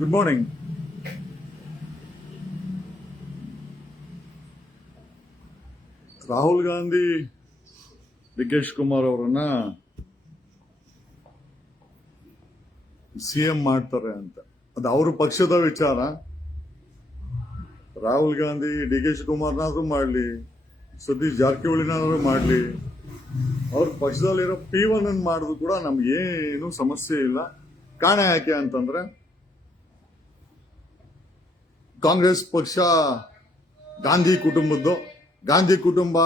Good morning. Rahul Gandhi D K. Shivakumar ಅವರನ್ನ CM ಮಾಡ್ತಾರೆ ಅಂತ ಅದು ಅವ್ರ ಪಕ್ಷದ ವಿಚಾರ. ರಾಹುಲ್ ಗಾಂಧಿ ಡಿ.ಕೆ. ಶಿವಕುಮಾರ್ನಾದ್ರೂ ಮಾಡ್ಲಿ, ಸತೀಶ್ ಜಾರಕಿಹೊಳಿನಾದ್ರೂ ಮಾಡ್ಲಿ, ಅವ್ರ ಪಕ್ಷದಲ್ಲಿರೋ P1 ಅನ್ನು ಮಾಡಿದ್ರು ಕೂಡ ನಮ್ಗೇನು ಸಮಸ್ಯೆ ಇಲ್ಲ. ಕಾರಣ ಯಾಕೆ ಅಂತಂದ್ರೆ ಕಾಂಗ್ರೆಸ್ ಪಕ್ಷ ಗಾಂಧಿ ಕುಟುಂಬದ್ದು. ಗಾಂಧಿ ಕುಟುಂಬ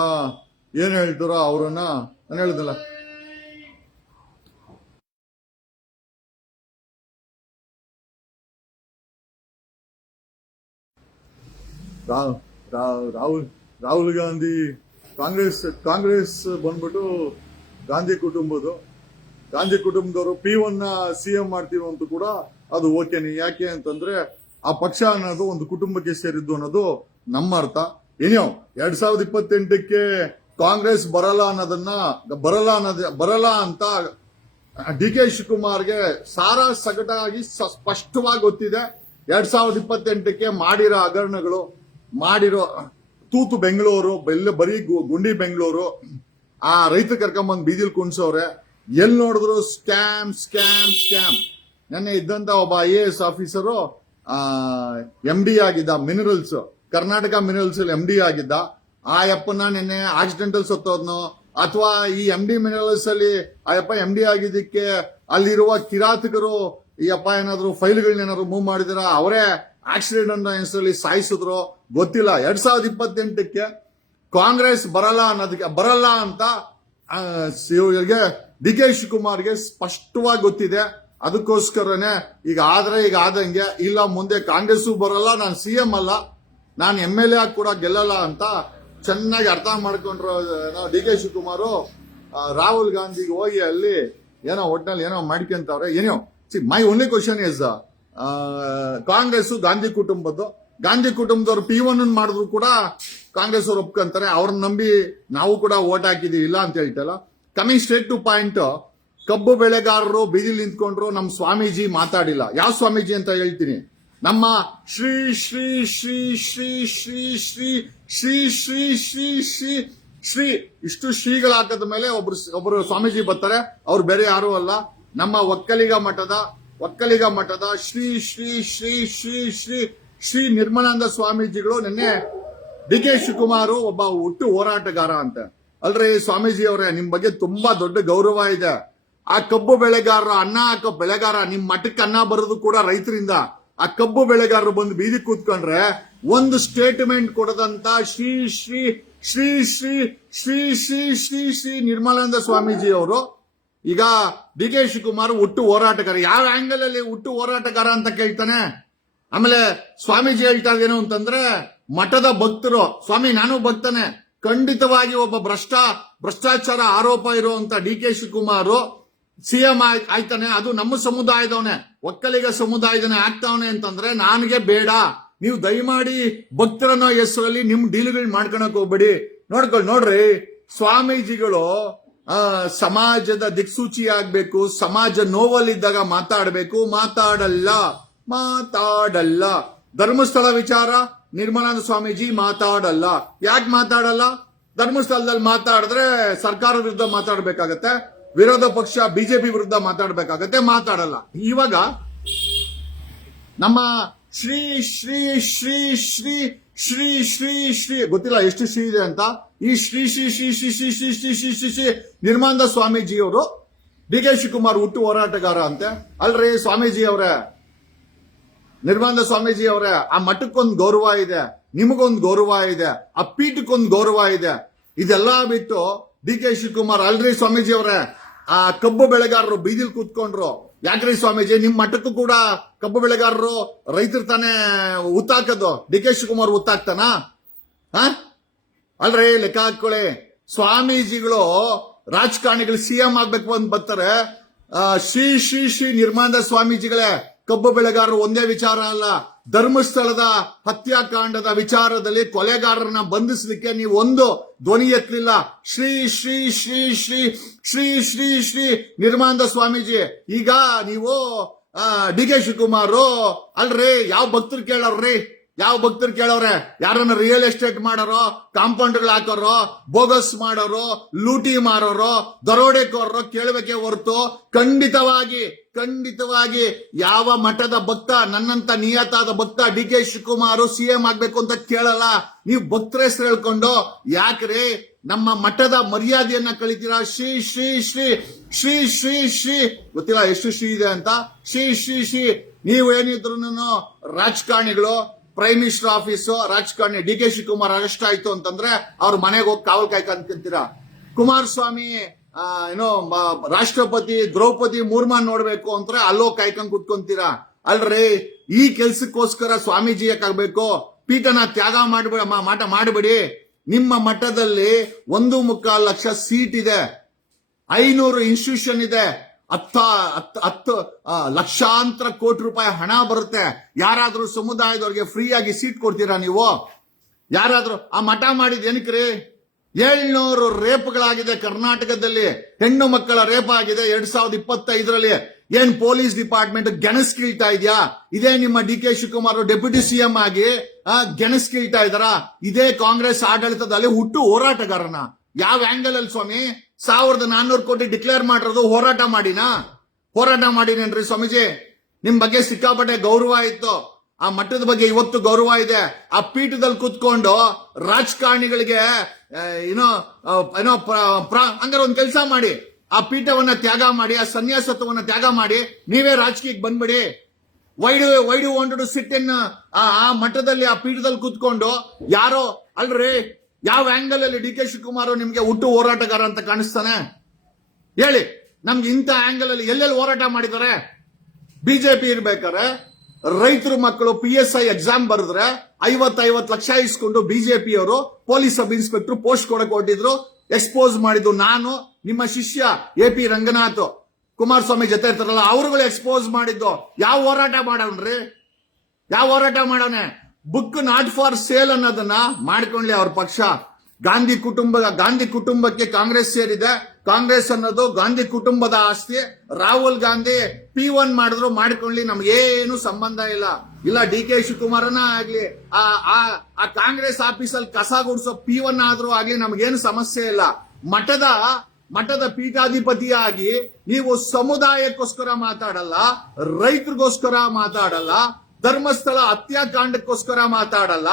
ಏನ್ ಹೇಳ್ತಾರೋ ಅವರನ್ನ ನಾನು ಹೇಳಿದ್ನಲ್ಲ, ರಾಹುಲ್ ಗಾಂಧಿ ಕಾಂಗ್ರೆಸ್ ಬಂದ್ಬಿಟ್ಟು ಗಾಂಧಿ ಕುಟುಂಬದವರು P1 ಸಿಎಂ ಮಾಡ್ತೀವಿ ಅಂತ ಕೂಡ ಅದು ಓಕೆನಿ. ಯಾಕೆ ಅಂತಂದ್ರೆ ಆ ಪಕ್ಷ ಅನ್ನೋದು ಒಂದು ಕುಟುಂಬಕ್ಕೆ ಸೇರಿದ್ದು ಅನ್ನೋದು ನಮ್ಮ ಅರ್ಥ. ಏನೋ 2028ಕ್ಕೆ ಕಾಂಗ್ರೆಸ್ ಬರಲ್ಲ ಅಂತ ಡಿ.ಕೆ. ಶಿವಕುಮಾರ್ಗೆ ಸಾರಾ ಸಗಟಾಗಿ ಸ್ಪಷ್ಟವಾಗಿ ಗೊತ್ತಿದೆ. 2028ಕ್ಕೆ ಮಾಡಿರೋ ಹಗರಣಗಳು, ಮಾಡಿರೋ ತೂತು ಬೆಂಗಳೂರು, ಬರೀ ಗುಂಡಿ ಬೆಂಗಳೂರು, ಆ ರೈತ ಕರ್ಕೊಂಬಂದ್ ಬೀದಿಲ್ ಕುಣ್ಸವ್ರೆ. ಎಲ್ಲಿ ನೋಡಿದ್ರು ಸ್ಕ್ಯಾಮ್. ನೆನ್ನೆ ಇದ್ದಂತ ಒಬ್ಬ IAS ಆಫೀಸರು MD ಆಗಿದ್ದ, ಮಿನರಲ್ಸ್, ಕರ್ನಾಟಕ ಮಿನರಲ್ಸ್ MD ಆಗಿದ್ದ. ಆ ಯಪ್ಪನ ನಿನ್ನೆ ಆಕ್ಸಿಡೆಂಟಲ್ ಸತ್ತೋದ್ನೋ ಅಥವಾ ಈ MD ಮಿನರಲ್ಸ್ ಅಲ್ಲಿ ಆ ಯಪ್ಪ MD ಆಗಿದ್ದಕ್ಕೆ ಅಲ್ಲಿರುವ ಕಿರಾತಕರು ಈ ಅಪ್ಪ ಏನಾದ್ರು ಫೈಲ್ಗಳನ್ನೇನಾದ್ರು ಮೂವ್ ಮಾಡಿದಾರ, ಅವರೇ ಆಕ್ಸಿಡೆಂಟ್ ಅನ್ನೋ ಹೆಸರಲ್ಲಿ ಸಾಯಿಸಿದ್ರು ಗೊತ್ತಿಲ್ಲ. 2028ಕ್ಕೆ ಕಾಂಗ್ರೆಸ್ ಬರಲ್ಲ ಅಂತ ಡಿ.ಕೆ. ಶಿವಕುಮಾರ್ಗೆ ಸ್ಪಷ್ಟವಾಗಿ ಗೊತ್ತಿದೆ. ಅದಕ್ಕೋಸ್ಕರನೇ ಈಗ ಆದಂಗೆ ಇಲ್ಲ, ಮುಂದೆ ಕಾಂಗ್ರೆಸ್ಸು ಬರಲ್ಲ, ನಾನು CM ಅಲ್ಲ, ನಾನು MLA ಆಗಿ ಕೂಡ ಗೆಲ್ಲಲ್ಲ ಅಂತ ಚೆನ್ನಾಗಿ ಅರ್ಥ ಮಾಡ್ಕೊಂಡ್ರು ಡಿ.ಕೆ. ಶಿವಕುಮಾರ್. ರಾಹುಲ್ ಗಾಂಧಿಗೆ ಹೋಗಿ ಅಲ್ಲಿ ಒಟ್ನಲ್ಲಿ ಏನೋ ಮಾಡ್ಕೊಂತವ್ರೆ. My only question is Congress Gandhi ಕುಟುಂಬದವ್ರು P1 ಮಾಡಿದ್ರು ಕೂಡ ಕಾಂಗ್ರೆಸ್ ಅವ್ರು ಒಪ್ಕೊಂತಾರೆ. ಅವ್ರನ್ನ ನಂಬಿ ನಾವು ಕೂಡ ಓಟ್ ಹಾಕಿದೀವಿ, ಇಲ್ಲ ಅಂತ ಹೇಳ್ತಲ್ಲ. ಕಮಿಂಗ್ ಸ್ಟ್ರೇಟ್ ಟು ಪಾಯಿಂಟ್, ಕಬ್ಬು ಬೆಳೆಗಾರರು ಬೀದಿಲಿ ನಿಂತ್ಕೊಂಡ್ರು, ನಮ್ಮ ಸ್ವಾಮೀಜಿ ಮಾತಾಡಿಲ್ಲ. ಯಾವ ಸ್ವಾಮೀಜಿ ಅಂತ ಹೇಳ್ತೀನಿ. ನಮ್ಮ ಶ್ರೀ ಶ್ರೀ ಶ್ರೀ ಶ್ರೀ ಶ್ರೀ ಶ್ರೀ ಶ್ರೀ ಶ್ರೀ ಶ್ರೀ ಶ್ರೀ ಶ್ರೀ ಇಷ್ಟು ಶ್ರೀಗಳು ಹಾಕದ ಮೇಲೆ ಒಬ್ರು ಸ್ವಾಮೀಜಿ ಬರ್ತಾರೆ. ಅವ್ರು ಬೇರೆ ಯಾರು ಅಲ್ಲ, ನಮ್ಮ ಒಕ್ಕಲಿಗ ಮಠದ ಶ್ರೀ ಶ್ರೀ ಶ್ರೀ ಶ್ರೀ ಶ್ರೀ ಶ್ರೀ ನಿರ್ಮಲಾನಂದ ಸ್ವಾಮೀಜಿಗಳು ನಿನ್ನೆ ಡಿ.ಕೆ. ಶಿವಕುಮಾರ್ ಒಬ್ಬ ಹುಟ್ಟು ಹೋರಾಟಗಾರ ಅಂತ. ಅಲ್ರಿ ಸ್ವಾಮೀಜಿ ಅವರೇ, ನಿಮ್ ಬಗ್ಗೆ ತುಂಬಾ ದೊಡ್ಡ ಗೌರವ ಇದೆ. ಆ ಕಬ್ಬು ಬೆಳೆಗಾರರು, ಅನ್ನ ಹಾಕೋ ಬೆಳೆಗಾರ, ನಿಮ್ ಮಠಕ್ಕೆ ಅನ್ನ ಬರೋದು ಕೂಡ ರೈತರಿಂದ. ಆ ಕಬ್ಬು ಬೆಳೆಗಾರರು ಬಂದು ಬೀದಿ ಕೂತ್ಕೊಂಡ್ರೆ ಒಂದು ಸ್ಟೇಟ್ಮೆಂಟ್ ಕೊಡದಂತ ಶ್ರೀ ಶ್ರೀ ಶ್ರೀ ಶ್ರೀ ಶ್ರೀ ಶ್ರೀ ಶ್ರೀ ಶ್ರೀ ನಿರ್ಮಲಾನಂದ ಸ್ವಾಮೀಜಿ ಅವರು ಈಗ ಡಿ.ಕೆ. ಶಿವಕುಮಾರ್ ಹುಟ್ಟು ಹೋರಾಟಗಾರ. ಯಾವ ಆಂಗಲ್ ಅಲ್ಲಿ ಹುಟ್ಟು ಹೋರಾಟಗಾರ ಅಂತ ಕೇಳ್ತಾನೆ. ಆಮೇಲೆ ಸ್ವಾಮೀಜಿ ಹೇಳ್ತಾ ಇದೇನು ಅಂತಂದ್ರೆ, ಮಠದ ಭಕ್ತರು, ಸ್ವಾಮಿ ನಾನು ಭಕ್ತನೇ, ಖಂಡಿತವಾಗಿ ಒಬ್ಬ ಭ್ರಷ್ಟಾಚಾರ ಆರೋಪ ಇರುವಂತ ಡಿ.ಕೆ. ಶಿವಕುಮಾರ್ CM ಆಯ್ತಾನೆ, ಅದು ನಮ್ಮ ಸಮುದಾಯದವನೇ, ಒಕ್ಕಲಿಗ ಸಮುದಾಯದವನೇ ಆಗ್ತಾವನೆ ಅಂತಂದ್ರೆ ನನಗೆ ಬೇಡ. ನೀವು ದಯಮಾಡಿ ಭಕ್ತರನ್ನೋ ಹೆಸರಲ್ಲಿ ನಿಮ್ ಡೀಲ್ಗಳು ಮಾಡ್ಕೊಳಕ್ ಹೋಗ್ಬೇಡಿ. ನೋಡ್ರಿ ಸ್ವಾಮೀಜಿಗಳು ಸಮಾಜದ ದಿಕ್ಸೂಚಿ ಆಗ್ಬೇಕು, ಸಮಾಜ ನೋವಲ್ಲಿದ್ದಾಗ ಮಾತಾಡಲ್ಲ. ಧರ್ಮಸ್ಥಳ ವಿಚಾರ ನಿರ್ಮಲಾನಂದ ಸ್ವಾಮೀಜಿ ಮಾತಾಡಲ್ಲ. ಯಾಕೆ ಮಾತಾಡಲ್ಲ? ಧರ್ಮಸ್ಥಳದಲ್ಲಿ ಮಾತಾಡಿದ್ರೆ ಸರ್ಕಾರ ವಿರುದ್ಧ ಮಾತಾಡಬೇಕಾಗತ್ತೆ, ವಿರೋಧ ಪಕ್ಷ ಬಿಜೆಪಿ ವಿರುದ್ಧ ಮಾತಾಡಲ್ಲ. ಇವಾಗ ನಮ್ಮ ಶ್ರೀ ಶ್ರೀ ಶ್ರೀ ಶ್ರೀ ಶ್ರೀ ಶ್ರೀ ಶ್ರೀ ಗೊತ್ತಿಲ್ಲ ಎಷ್ಟು ಶ್ರೀ ಇದೆ ಅಂತ, ಈ ಶ್ರೀ ಶ್ರೀ ಶ್ರೀ ಶ್ರೀ ಶ್ರೀ ಶ್ರೀ ಶ್ರೀ ಶ್ರೀ ಶ್ರೀ ಶ್ರೀ ನಿರ್ಮಲಾನಂದ ಸ್ವಾಮೀಜಿಯವರು ಡಿ.ಕೆ. ಶಿವಕುಮಾರ್ ಹುಟ್ಟು ಹೋರಾಟಗಾರ ಅಂತೆ. ಅಲ್ರಿ ಸ್ವಾಮೀಜಿ ಅವರೇ, ನಿರ್ಮಲಾನಂದ ಸ್ವಾಮೀಜಿ ಅವರೇ, ಆ ಮಠಕ್ಕೊಂದು ಗೌರವ ಇದೆ, ನಿಮಗೊಂದು ಗೌರವ ಇದೆ, ಆ ಪೀಠಕ್ಕೊಂದು ಗೌರವ ಇದೆ. ಇದೆಲ್ಲಾ ಬಿಟ್ಟು ಡಿ.ಕೆ. ಶಿವಕುಮಾರ್, ಅಲ್ರಿ ಸ್ವಾಮೀಜಿ ಅವರೇ, ಆ ಕಬ್ಬು ಬೆಳೆಗಾರರು ಬೀದಿಲ್ ಕೂತ್ಕೊಂಡ್ರು. ಯಾಕ್ರಿ ಸ್ವಾಮೀಜಿ, ನಿಮ್ ಮಠಕ್ಕೂ ಕೂಡ ಕಬ್ಬು ಬೆಳೆಗಾರರು ರೈತರು ತಾನೇ ಉತ್ತಾಕದು, ಡಿ.ಕೆ. ಶಿವಕುಮಾರ್ ಉತ್ತಾಕ್ತಾನ? ಅಲ್ರಿ ಲೆಕ್ಕ ಹಾಕೊಳ್ಳಿ. ಸ್ವಾಮೀಜಿಗಳು ರಾಜಕಾರಣಿಗಳು CM ಆಗ್ಬೇಕು ಅಂತ ಬರ್ತಾರೆ. ಶ್ರೀ ಶ್ರೀ ಶ್ರೀ ನಿರ್ಮಲಾನಂದ ಸ್ವಾಮೀಜಿಗಳೇ, ಕಬ್ಬು ಬೆಳೆಗಾರರು ಒಂದೇ ವಿಚಾರ ಅಲ್ಲ, ಧರ್ಮಸ್ಥಳದ ಹತ್ಯಾಕಾಂಡದ ವಿಚಾರದಲ್ಲಿ ಕೊಲೆಗಾರರನ್ನ ಬಂಧಿಸಲಿಕ್ಕೆ ನೀವು ಒಂದು ಧ್ವನಿ ಎತ್ತಲಿಲ್ಲ. ಶ್ರೀ ಶ್ರೀ ಶ್ರೀ ಶ್ರೀ ಶ್ರೀ ಶ್ರೀ ಶ್ರೀ ನಿರ್ಮಲಾನಂದ ಸ್ವಾಮೀಜಿ, ಈಗ ನೀವು ಡಿ ಕೆ ಶಿವಕುಮಾರ್ ಅಲ್ರಿ ಯಾವ ಭಕ್ತರು ಕೇಳವ್ರಿ, ಯಾವ ಭಕ್ತರು ಕೇಳವ್ರೆ? ಯಾರನ್ನ ರಿಯಲ್ ಎಸ್ಟೇಟ್ ಮಾಡೋರು, ಕಾಂಪೌಂಡ್ಗಳು ಹಾಕೋರು, ಬೋಗಸ್ ಮಾಡೋರು, ಲೂಟಿ ಮಾರೋರು, ದರೋಡೆಕೋರರು ಕೇಳಬೇಕೆ ಹೊರತು ಖಂಡಿತವಾಗಿ ಯಾವ ಮಠದ ಭಕ್ತ, ನನ್ನಂತ ನಿಯತಾದ ಭಕ್ತ ಡಿ ಕೆ ಶಿವಕುಮಾರ್ ಸಿಎಂ ಆಗ್ಬೇಕು ಅಂತ ಕೇಳಲ್ಲ. ನೀವು ಭಕ್ತರ ಹೆಸರು ಹೇಳ್ಕೊಂಡು ಯಾಕ್ರಿ ನಮ್ಮ ಮಠದ ಮರ್ಯಾದೆಯನ್ನ ಕಳಿತೀರಾ? ಶ್ರೀ ಶ್ರೀ ಶ್ರೀ ಶ್ರೀ ಶ್ರೀ ಶ್ರೀ ಗೊತ್ತಿಲ್ಲ ಎಷ್ಟು ಶ್ರೀ ಇದೆ ಅಂತ, ಶ್ರೀ ಶ್ರೀ ಶ್ರೀ. ನೀವು ಏನಿದ್ರು ರಾಜಕಾರಣಿಗಳು, ಪ್ರೈಮ್ ಮಿನಿಸ್ಟರ್ ಆಫೀಸು, ರಾಜಕಾರಣಿ ಡಿ ಕೆ ಶಿವಕುಮಾರ್ ಅರೆಸ್ಟ್ ಆಯ್ತು ಅಂತಂದ್ರೆ ಅವ್ರ ಮನೆಗೆ ಹೋಗಿ ಕಾವಲ್ ಕಾಯ್ಕೊಂತೀರಾ. ಕುಮಾರಸ್ವಾಮಿ ರಾಷ್ಟ್ರಪತಿ ದ್ರೌಪದಿ ಮುರ್ಮು ನೋಡ್ಬೇಕು ಅಂದ್ರೆ ಅಲ್ಲೋ ಕಾಯ್ಕೊಂಡ್ ಕುತ್ಕೊಂತೀರಾ. ಅಲ್ರಿ ಈ ಕೆಲ್ಸಕ್ಕೋಸ್ಕರ ಸ್ವಾಮೀಜಿ ಯಾಕಾಗ್ಬೇಕು? ಪೀಠನ ತ್ಯಾಗ ಮಾಡಬೇಡಿ. ನಿಮ್ಮ ಮಠದಲ್ಲಿ 1.25 ಲಕ್ಷ ಸೀಟ್ ಇದೆ, 500 ಇನ್ಸ್ಟಿಟ್ಯೂಷನ್ ಇದೆ, 10 ಲಕ್ಷಾಂತರ ಕೋಟಿ ರೂಪಾಯಿ ಹಣ ಬರುತ್ತೆ. ಯಾರಾದ್ರೂ ಸಮುದಾಯದವ್ರಿಗೆ ಫ್ರೀ ಆಗಿ ಸೀಟ್ ಕೊಡ್ತೀರಾ ನೀವು? ಯಾರಾದ್ರೂ ಆ ಮಠ ಮಾಡಿದ್ ಏನಕ್ರಿ? 700 ರೇಪ್ಗಳಾಗಿದೆ ಕರ್ನಾಟಕದಲ್ಲಿ, ಹೆಣ್ಣು ಮಕ್ಕಳ ರೇಪ್ ಆಗಿದೆ 2025ರಲ್ಲಿ. ಏನ್ ಪೊಲೀಸ್ ಡಿಪಾರ್ಟ್ಮೆಂಟ್ ಗೆಣಸ್ಕೀಳ್ತಾ ಇದೆಯಾ? ಇದೇ ನಿಮ್ಮ D K Shivakumar deputy CM ಆಗಿ ಗೆಣಸ್ಕೀಳ್ತಾ ಇದಾರ? ಇದೇ ಕಾಂಗ್ರೆಸ್ ಆಡಳಿತದಲ್ಲಿ ಹುಟ್ಟು ಹೋರಾಟಗಾರನ ಯಾವ ಆಂಗಲ್ ಅಲ್ಲಿ ಸ್ವಾಮಿ? 1400 ಕೋಟಿ ಡಿಕ್ಲೇರ್ ಮಾಡಿರೋದು ಹೋರಾಟ ಮಾಡಿನೇನ್ರಿ ಸ್ವಾಮೀಜಿ? ನಿಮ್ ಬಗ್ಗೆ ಸಿಕ್ಕಾಪಟ್ಟೆ ಗೌರವ ಇತ್ತು, ಆ ಮಠದ ಬಗ್ಗೆ ಇವತ್ತು ಗೌರವ ಇದೆ. ಆ ಪೀಠದಲ್ಲಿ ಕುತ್ಕೊಂಡು ರಾಜಕಾರಣಿಗಳಿಗೆ ಹಂಗಾರೆ ಒಂದ್ ಕೆಲಸ ಮಾಡಿ, ಆ ಪೀಠವನ್ನ ತ್ಯಾಗ ಮಾಡಿ, ಆ ಸನ್ಯಾಸತ್ವವನ್ನ ತ್ಯಾಗ ಮಾಡಿ ನೀವೇ ರಾಜಕೀಯಕ್ಕೆ ಬಂದ್ಬಿಡಿ. Why do want to sit in ಆ ಮಠದಲ್ಲಿ, ಆ ಪೀಠದಲ್ಲಿ ಕುತ್ಕೊಂಡು? ಯಾರೋ ಅಲ್ರಿ, ಯಾವ ಆಂಗಲ್ ಅಲ್ಲಿ ಡಿ ಕೆ ಶಿವಕುಮಾರ್ ನಿಮ್ಗೆ ಹುಟ್ಟು ಹೋರಾಟಗಾರ ಅಂತ ಕಾಣಿಸ್ತಾನೆ? ಹೇಳಿ ನಮ್ಗೆ. ಇಂಥ ಆಂಗಲ್ ಅಲ್ಲಿ ಎಲ್ಲೆಲ್ಲಿ ಹೋರಾಟ ಮಾಡಿದ್ದಾರೆ? ಬಿಜೆಪಿ ಇರ್ಬೇಕಾರೆ ರೈತರ ಮಕ್ಕಳು PSI ಎಕ್ಸಾಮ್ ಬರೆದ್ರೆ 50 ಲಕ್ಷ ಇಸ್ಕೊಂಡು ಬಿಜೆಪಿಯವರು ಪೊಲೀಸ್ ಸಬ್ ಇನ್ಸ್ಪೆಕ್ಟರ್ ಪೋಸ್ಟ್ ಕೊಡಕ್ ಹೊರಟಿದ್ರು. ಎಕ್ಸ್ಪೋಸ್ ಮಾಡಿದ್ದು ನಾನು, ನಿಮ್ಮ ಶಿಷ್ಯ AP ರಂಗನಾಥ್, ಕುಮಾರಸ್ವಾಮಿ ಜೊತೆ ಇರ್ತಾರಲ್ಲ ಅವ್ರುಗಳು ಎಕ್ಸ್ಪೋಸ್ ಮಾಡಿದ್ದು. ಯಾವ ಹೋರಾಟ ಮಾಡವನೆ? ಬುಕ್ ನಾಟ್ ಫಾರ್ ಸೇಲ್ ಅನ್ನೋದನ್ನ ಮಾಡ್ಕೊಂಡ್ಲಿ ಅವ್ರ ಪಕ್ಷ. ಗಾಂಧಿ ಕುಟುಂಬಕ್ಕೆ ಕಾಂಗ್ರೆಸ್ ಸೇರಿದೆ. ಕಾಂಗ್ರೆಸ್ ಅನ್ನೋದು ಗಾಂಧಿ ಕುಟುಂಬದ ಆಸ್ತಿ. ರಾಹುಲ್ ಗಾಂಧಿ P1 ಮಾಡಿದ್ರು ಮಾಡ್ಕೊಳ್ಳಿ, ನಮ್ಗೇನು ಸಂಬಂಧ ಇಲ್ಲ. ಡಿ ಕೆ ಶಿವಕುಮಾರನ ಆಗ್ಲಿ, ಆ ಕಾಂಗ್ರೆಸ್ ಆಫೀಸಲ್ಲಿ ಕಸ ಗುಡಿಸೋ P1 ಆದ್ರೂ ಆಗ್ಲಿ, ನಮ್ಗೇನು ಸಮಸ್ಯೆ ಇಲ್ಲ. ಮಠದ ಪೀಠಾಧಿಪತಿಯಾಗಿ ನೀವು ಸಮುದಾಯಕ್ಕೋಸ್ಕರ ಮಾತಾಡಲ್ಲ, ರೈತರಿಗೋಸ್ಕರ ಮಾತಾಡಲ್ಲ, ಧರ್ಮಸ್ಥಳ ಹತ್ಯಾಕಾಂಡಕ್ಕೋಸ್ಕರ ಮಾತಾಡಲ್ಲ.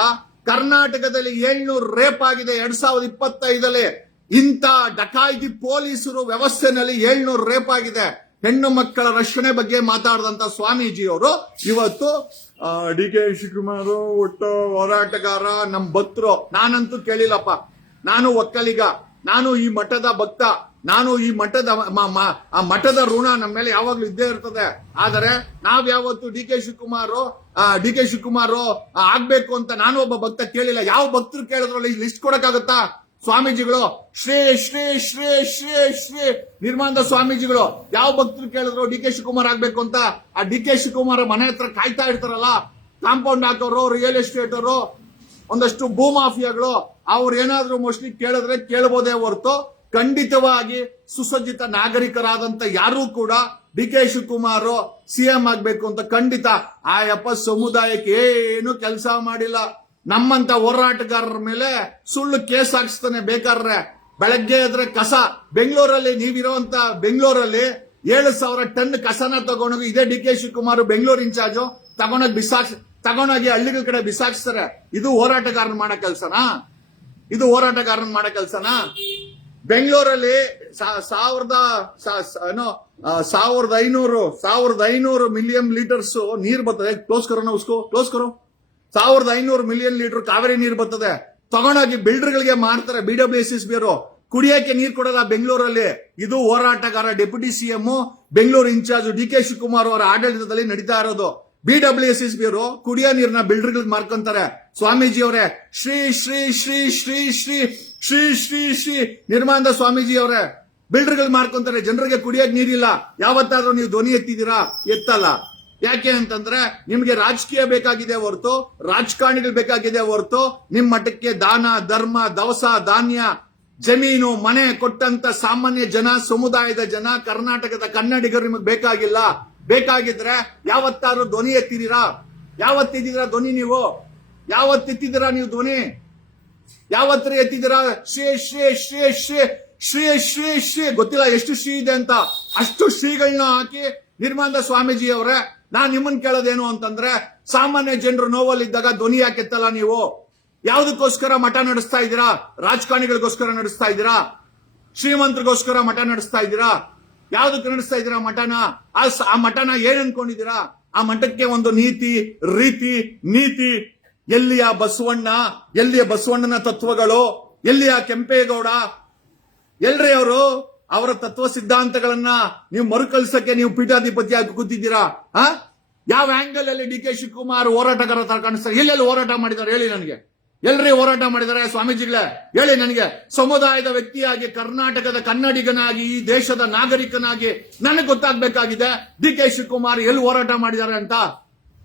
ಕರ್ನಾಟಕದಲ್ಲಿ 700 ರೇಪ್ ಆಗಿದೆ 2025ರಲ್ಲಿ. ಇಂಥ ಡಕಾಯಿತಿ ಪೊಲೀಸರು ವ್ಯವಸ್ಥೆನಲ್ಲಿ 700 ರೇಪ್ ಆಗಿದೆ. ಹೆಣ್ಣು ಮಕ್ಕಳ ರಕ್ಷಣೆ ಬಗ್ಗೆ ಮಾತಾಡಿದಂತ ಸ್ವಾಮೀಜಿಯವರು ಇವತ್ತು ಡಿ ಕೆ ಶಿವಕುಮಾರ್ ಒಟ್ಟು ಹೋರಾಟಗಾರ, ನಮ್ ಭಕ್ತರು. ನಾನಂತೂ ಕೇಳಿಲ್ಲಪ್ಪ. ನಾನು ಒಕ್ಕಲಿಗ, ನಾನು ಈ ಮಠದ ಭಕ್ತ, ನಾನು ಈ ಮಠದ ಋಣ ನಮ್ಮ ಮೇಲೆ ಯಾವಾಗ್ಲೂ ಇದ್ದೇ ಇರ್ತದೆ. ಆದರೆ ನಾವ್ ಯಾವತ್ತು ಡಿ ಕೆ ಶಿವಕುಮಾರ್ ಆಗ್ಬೇಕು ಅಂತ ನಾನು ಒಬ್ಬ ಭಕ್ತ ಕೇಳಿಲ್ಲ. ಯಾವ ಭಕ್ತರು ಕೇಳಿದ್ರಲ್ಲಿ ಲಿಸ್ಟ್ ಕೊಡಕ್ಕಾಗತ್ತಾ? ಸ್ವಾಮೀಜಿಗಳು ಶ್ರೀ ಶ್ರೀ ಶ್ರೀ ಶ್ರೀ ಶ್ರೀ ನಿರ್ಮಾನದ ಸ್ವಾಮೀಜಿಗಳು ಯಾವ ಭಕ್ತರು ಕೇಳಿದ್ರು ಡಿ ಕೆ ಶಿವಕುಮಾರ್ ಆಗ್ಬೇಕು ಅಂತ? ಆ ಡಿ ಕೆ ಶಿವಕುಮಾರ್ ಮನೆ ಹತ್ರ ಕಾಯ್ತಾ ಇರ್ತಾರಲ್ಲ, ಕಾಂಪೌಂಡ್ ಹಾಕೋರು, ರಿಯಲ್ ಎಸ್ಟೇಟರು, ಒಂದಷ್ಟು ಭೂಮಾಫಿಯಾಗಳು, ಅವ್ರು ಏನಾದ್ರೂ ಮೋಸ್ಟ್ಲಿ ಕೇಳಿದ್ರೆ ಕೇಳಬಹುದೇ ಹೊರತು ಖಂಡಿತವಾಗಿ ಸುಸಜ್ಜಿತ ನಾಗರಿಕರಾದಂತ ಯಾರೂ ಕೂಡ ಡಿ ಕೆ ಶಿವಕುಮಾರ್ ಸಿಎಂ ಆಗ್ಬೇಕು ಅಂತ ಖಂಡಿತ ಆಯಪ್ಪ ಸಮುದಾಯಕ್ಕೆ ಏನು ಕೆಲಸ ಮಾಡಿಲ್ಲ. ನಮ್ಮಂತ ಹೋರಾಟಗಾರರ ಮೇಲೆ ಸುಳ್ಳು ಕೇಸ್ ಹಾಕ್ಸ್ತಾನೆ ಬೇಕಾದ್ರೆ. ಬೆಳಗ್ಗೆ ಎದ್ರೆ ಕಸ ಬೆಂಗಳೂರಲ್ಲಿ, ನೀವಿರುವಂತ ಬೆಂಗಳೂರಲ್ಲಿ 7,000 ಟನ್ ಕಸನ ತಗೊಂಡೋಗಿ ಇದೇ D K Shivakumar Bengaluru incharge ತಗೊಂಡೋಗಿ ಹಳ್ಳಿಗಳ ಕಡೆ ಬಿಸಾಕ್ಸ್ತಾರೆ. ಇದು ಹೋರಾಟಗಾರನ್ ಮಾಡೋ ಕೆಲ್ಸನಾ? ಬೆಂಗಳೂರಲ್ಲಿ 1500 ಮಿಲಿಯನ್ ಲೀಟರ್ಸ್ ನೀರ್ ಬರ್ತದೆ. ಕ್ಲೋಸ್ ಕರೋ 1500 ಮಿಲಿಯನ್ ಲೀಟರ್ ಕಾವೇರಿ ನೀರು ಬರ್ತದೆ. ತಗೊಂಡೋಗಿ ಬಿಲ್ಡರ್ಗಳಿಗೆ ಮಾರ್ತಾರೆ. BWSSB ಅವರು ಕುಡಿಯಕ್ಕೆ ನೀರು ಕೊಡಲ್ಲ ಬೆಂಗಳೂರಲ್ಲಿ. ಇದು ಹೋರಾಟಗಾರ deputy CM Bengaluru incharge D K Shivakumar ಅವರ ಆಡಳಿತದಲ್ಲಿ ನಡೀತಾ ಇರೋದು. BWSSB ಅವರು ಕುಡಿಯೋ ನೀರನ್ನ ಬಿಲ್ಡರ್ಗಳಿಗೆ ಮಾರ್ಕೊಂತಾರೆ. ಸ್ವಾಮೀಜಿ ಅವರೇ, ಶ್ರೀ ಶ್ರೀ ಶ್ರೀ ಶ್ರೀ ಶ್ರೀ ಶ್ರೀ ಶ್ರೀ ಶ್ರೀ ನಿರ್ಮಾಣದ ಸ್ವಾಮೀಜಿ ಅವರೇ, ಬಿಲ್ಡರ್ಗಳು ಮಾರ್ಕೊಂತಾರೆ. ಜನರಿಗೆ ಕುಡಿಯಕ್ ನೀರಿಲ್ಲ. ಯಾವತ್ತಾದ್ರೂ ನೀವು ಧ್ವನಿ ಎತ್ತಿದ್ದೀರಾ? ಎತ್ತಲ್ಲ. ಯಾಕೆ ಅಂತಂದ್ರೆ ನಿಮ್ಗೆ ರಾಜಕೀಯ ಬೇಕಾಗಿದೆ ಹೊರತು, ರಾಜಕಾರಣಿಗಳು ಬೇಕಾಗಿದೆ ಹೊರತು, ನಿಮ್ ಮಠಕ್ಕೆ ದಾನ ಧರ್ಮ ದವಸ ಧಾನ್ಯ ಜಮೀನು ಮನೆ ಕೊಟ್ಟಂತ ಸಾಮಾನ್ಯ ಜನ, ಸಮುದಾಯದ ಜನ, ಕರ್ನಾಟಕದ ಕನ್ನಡಿಗರು ನಿಮಗೆ ಬೇಕಾಗಿಲ್ಲ. ಬೇಕಾಗಿದ್ರೆ ಯಾವತ್ತಾರು ಧ್ವನಿ ಎತ್ತಿದ್ದೀರಾ? ಯಾವತ್ತಿದ್ದೀರಾ ಧ್ವನಿ ನೀವು? ಯಾವತ್ತೆತ್ತಿದ್ದೀರಾ ನೀವು ಧ್ವನಿ? ಯಾವತ್ತರ ಎತ್ತಿದ್ದೀರಾ? ಶ್ರೀ ಶ್ರೀ ಶ್ರೀ ಶ್ರೀ ಶ್ರೀ ಶ್ರೀ ಶ್ರೀ ಗೊತ್ತಿಲ್ಲ ಎಷ್ಟು ಶ್ರೀ ಇದೆ ಅಂತ, ಅಷ್ಟು ಶ್ರೀಗಳನ್ನ ಹಾಕಿ ನಿರ್ಮಾನದ ಸ್ವಾಮೀಜಿ ಅವರೇ, ನಾನ್ ನಿಮ್ಮನ್ನ ಕೇಳೋದೇನು ಅಂತಂದ್ರೆ, ಸಾಮಾನ್ಯ ಜನರು ನೋವಲ್ಲಿದ್ದಾಗ ಧ್ವನಿ ಯಾಕೆ ಎತ್ತಲ್ಲ ನೀವು? ಯಾವುದಕ್ಕೋಸ್ಕರ ಮಠ ನಡೆಸ್ತಾ ಇದ್ದೀರಾ? ರಾಜಕಾರಣಿಗಳಿಗೋಸ್ಕರ ನಡೆಸ್ತಾ ಇದ್ದೀರಾ? ಶ್ರೀಮಂತರಿಗೋಸ್ಕರ ಮಠ ನಡೆಸ್ತಾ ಇದ್ದೀರಾ? ಯಾವ್ದಕ್ಕೆ ನಡೆಸ್ತಾ ಇದ್ದೀರಾ ಮಠನ? ಆ ಮಠನ ಏನ್ ಅನ್ಕೊಂಡಿದ್ದೀರಾ? ಆ ಮಠಕ್ಕೆ ಒಂದು ನೀತಿ ನೀತಿ ಎಲ್ಲಿಯ ಬಸವಣ್ಣ, ಎಲ್ಲಿಯ ಬಸವಣ್ಣನ ತತ್ವಗಳು, ಎಲ್ಲಿಯ ಕೆಂಪೇಗೌಡ, ಎಲ್ರಿ ಅವರು? ಅವರ ತತ್ವ ಸಿದ್ಧಾಂತಗಳನ್ನ ನೀವು ಮರುಕಳಿಸಕ್ಕೆ ನೀವು ಪೀಠಾಧಿಪತಿ ಆಗಿ ಕೂತಿದ್ದೀರಾ? ಯಾವ ಆಂಗಲ್ ಅಲ್ಲಿ ಡಿ ಕೆ ಶಿವಕುಮಾರ್ ಹೋರಾಟಗಾರ ತರ ಕಾಣಿಸ್ತಾರೆ? ಎಲ್ಲೆಲ್ಲಿ ಹೋರಾಟ ಮಾಡಿದ್ದಾರೆ ಹೇಳಿ ನನಗೆ? ಎಲ್ರಿ ಹೋರಾಟ ಮಾಡಿದ್ದಾರೆ ಸ್ವಾಮೀಜಿಗಳೇ? ಹೇಳಿ ನನಗೆ. ಸಮುದಾಯದ ವ್ಯಕ್ತಿಯಾಗಿ, ಕರ್ನಾಟಕದ ಕನ್ನಡಿಗನಾಗಿ, ಈ ದೇಶದ ನಾಗರಿಕನಾಗಿ ನನಗೆ ಗೊತ್ತಾಗ್ಬೇಕಾಗಿದೆ ಡಿ ಕೆ ಶಿವಕುಮಾರ್ ಎಲ್ಲಿ ಹೋರಾಟ ಮಾಡಿದ್ದಾರೆ ಅಂತ.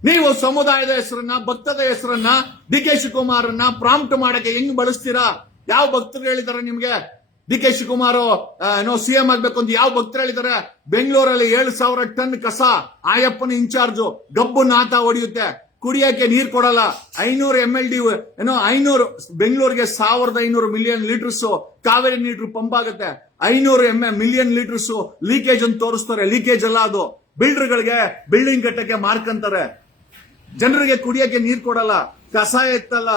ನೀವು ಸಮುದಾಯದ ಹೆಸರನ್ನ, ಭಕ್ತದ ಹೆಸರನ್ನ, ಡಿ ಕೆ ಶಿವಕುಮಾರನ್ನ ಪ್ರಾಂಪ್ಟ್ ಮಾಡಕ್ಕೆ ಹೆಂಗ್ ಬಳಸ್ತೀರಾ? ಯಾವ ಭಕ್ತರು ಹೇಳಿದ್ದಾರೆ ನಿಮ್ಗೆ ಡಿ ಕೆ ಶಿವಕುಮಾರ್ ಸಿಎಂ ಆಗ್ಬೇಕು ಅಂತ? ಯಾವ ಭಕ್ತರು ಹೇಳಿದ್ದಾರೆ? ಬೆಂಗಳೂರಲ್ಲಿ 7,000 ಟನ್ ಕಸ ಆಯಪ್ಪನ ಇನ್ಚಾರ್ಜು ಗಬ್ಬು ನಾತ ಹೊಡೆಯುತ್ತೆ, ಕುಡಿಯಕ್ಕೆ ನೀರ್ ಕೊಡಲ್ಲ. 500 MLD 500 ಬೆಂಗಳೂರಿಗೆ 1,500 ಮಿಲಿಯನ್ ಲೀಟರ್ಸ್ ಕಾವೇರಿ ನೀರು ಪಂಪ್ ಆಗುತ್ತೆ. 500 ಮಿಲಿಯನ್ ಲೀಟರ್ಸ್ ಲೀಕೇಜ್ ಅಂತ ತೋರಿಸ್ತಾರೆ. ಲೀಕೇಜ್ ಅಲ್ಲ ಅದು, ಬಿಲ್ಡರ್ಗಳಿಗೆ ಬಿಲ್ಡಿಂಗ್ ಕಟ್ಟಕ್ಕೆ ಮಾರ್ಕಂತಾರೆ. ಜನರಿಗೆ ಕುಡಿಯಕ್ಕೆ ನೀರ್ ಕೊಡಲ್ಲ, ಕಸ ಎತ್ತಲ್ಲ.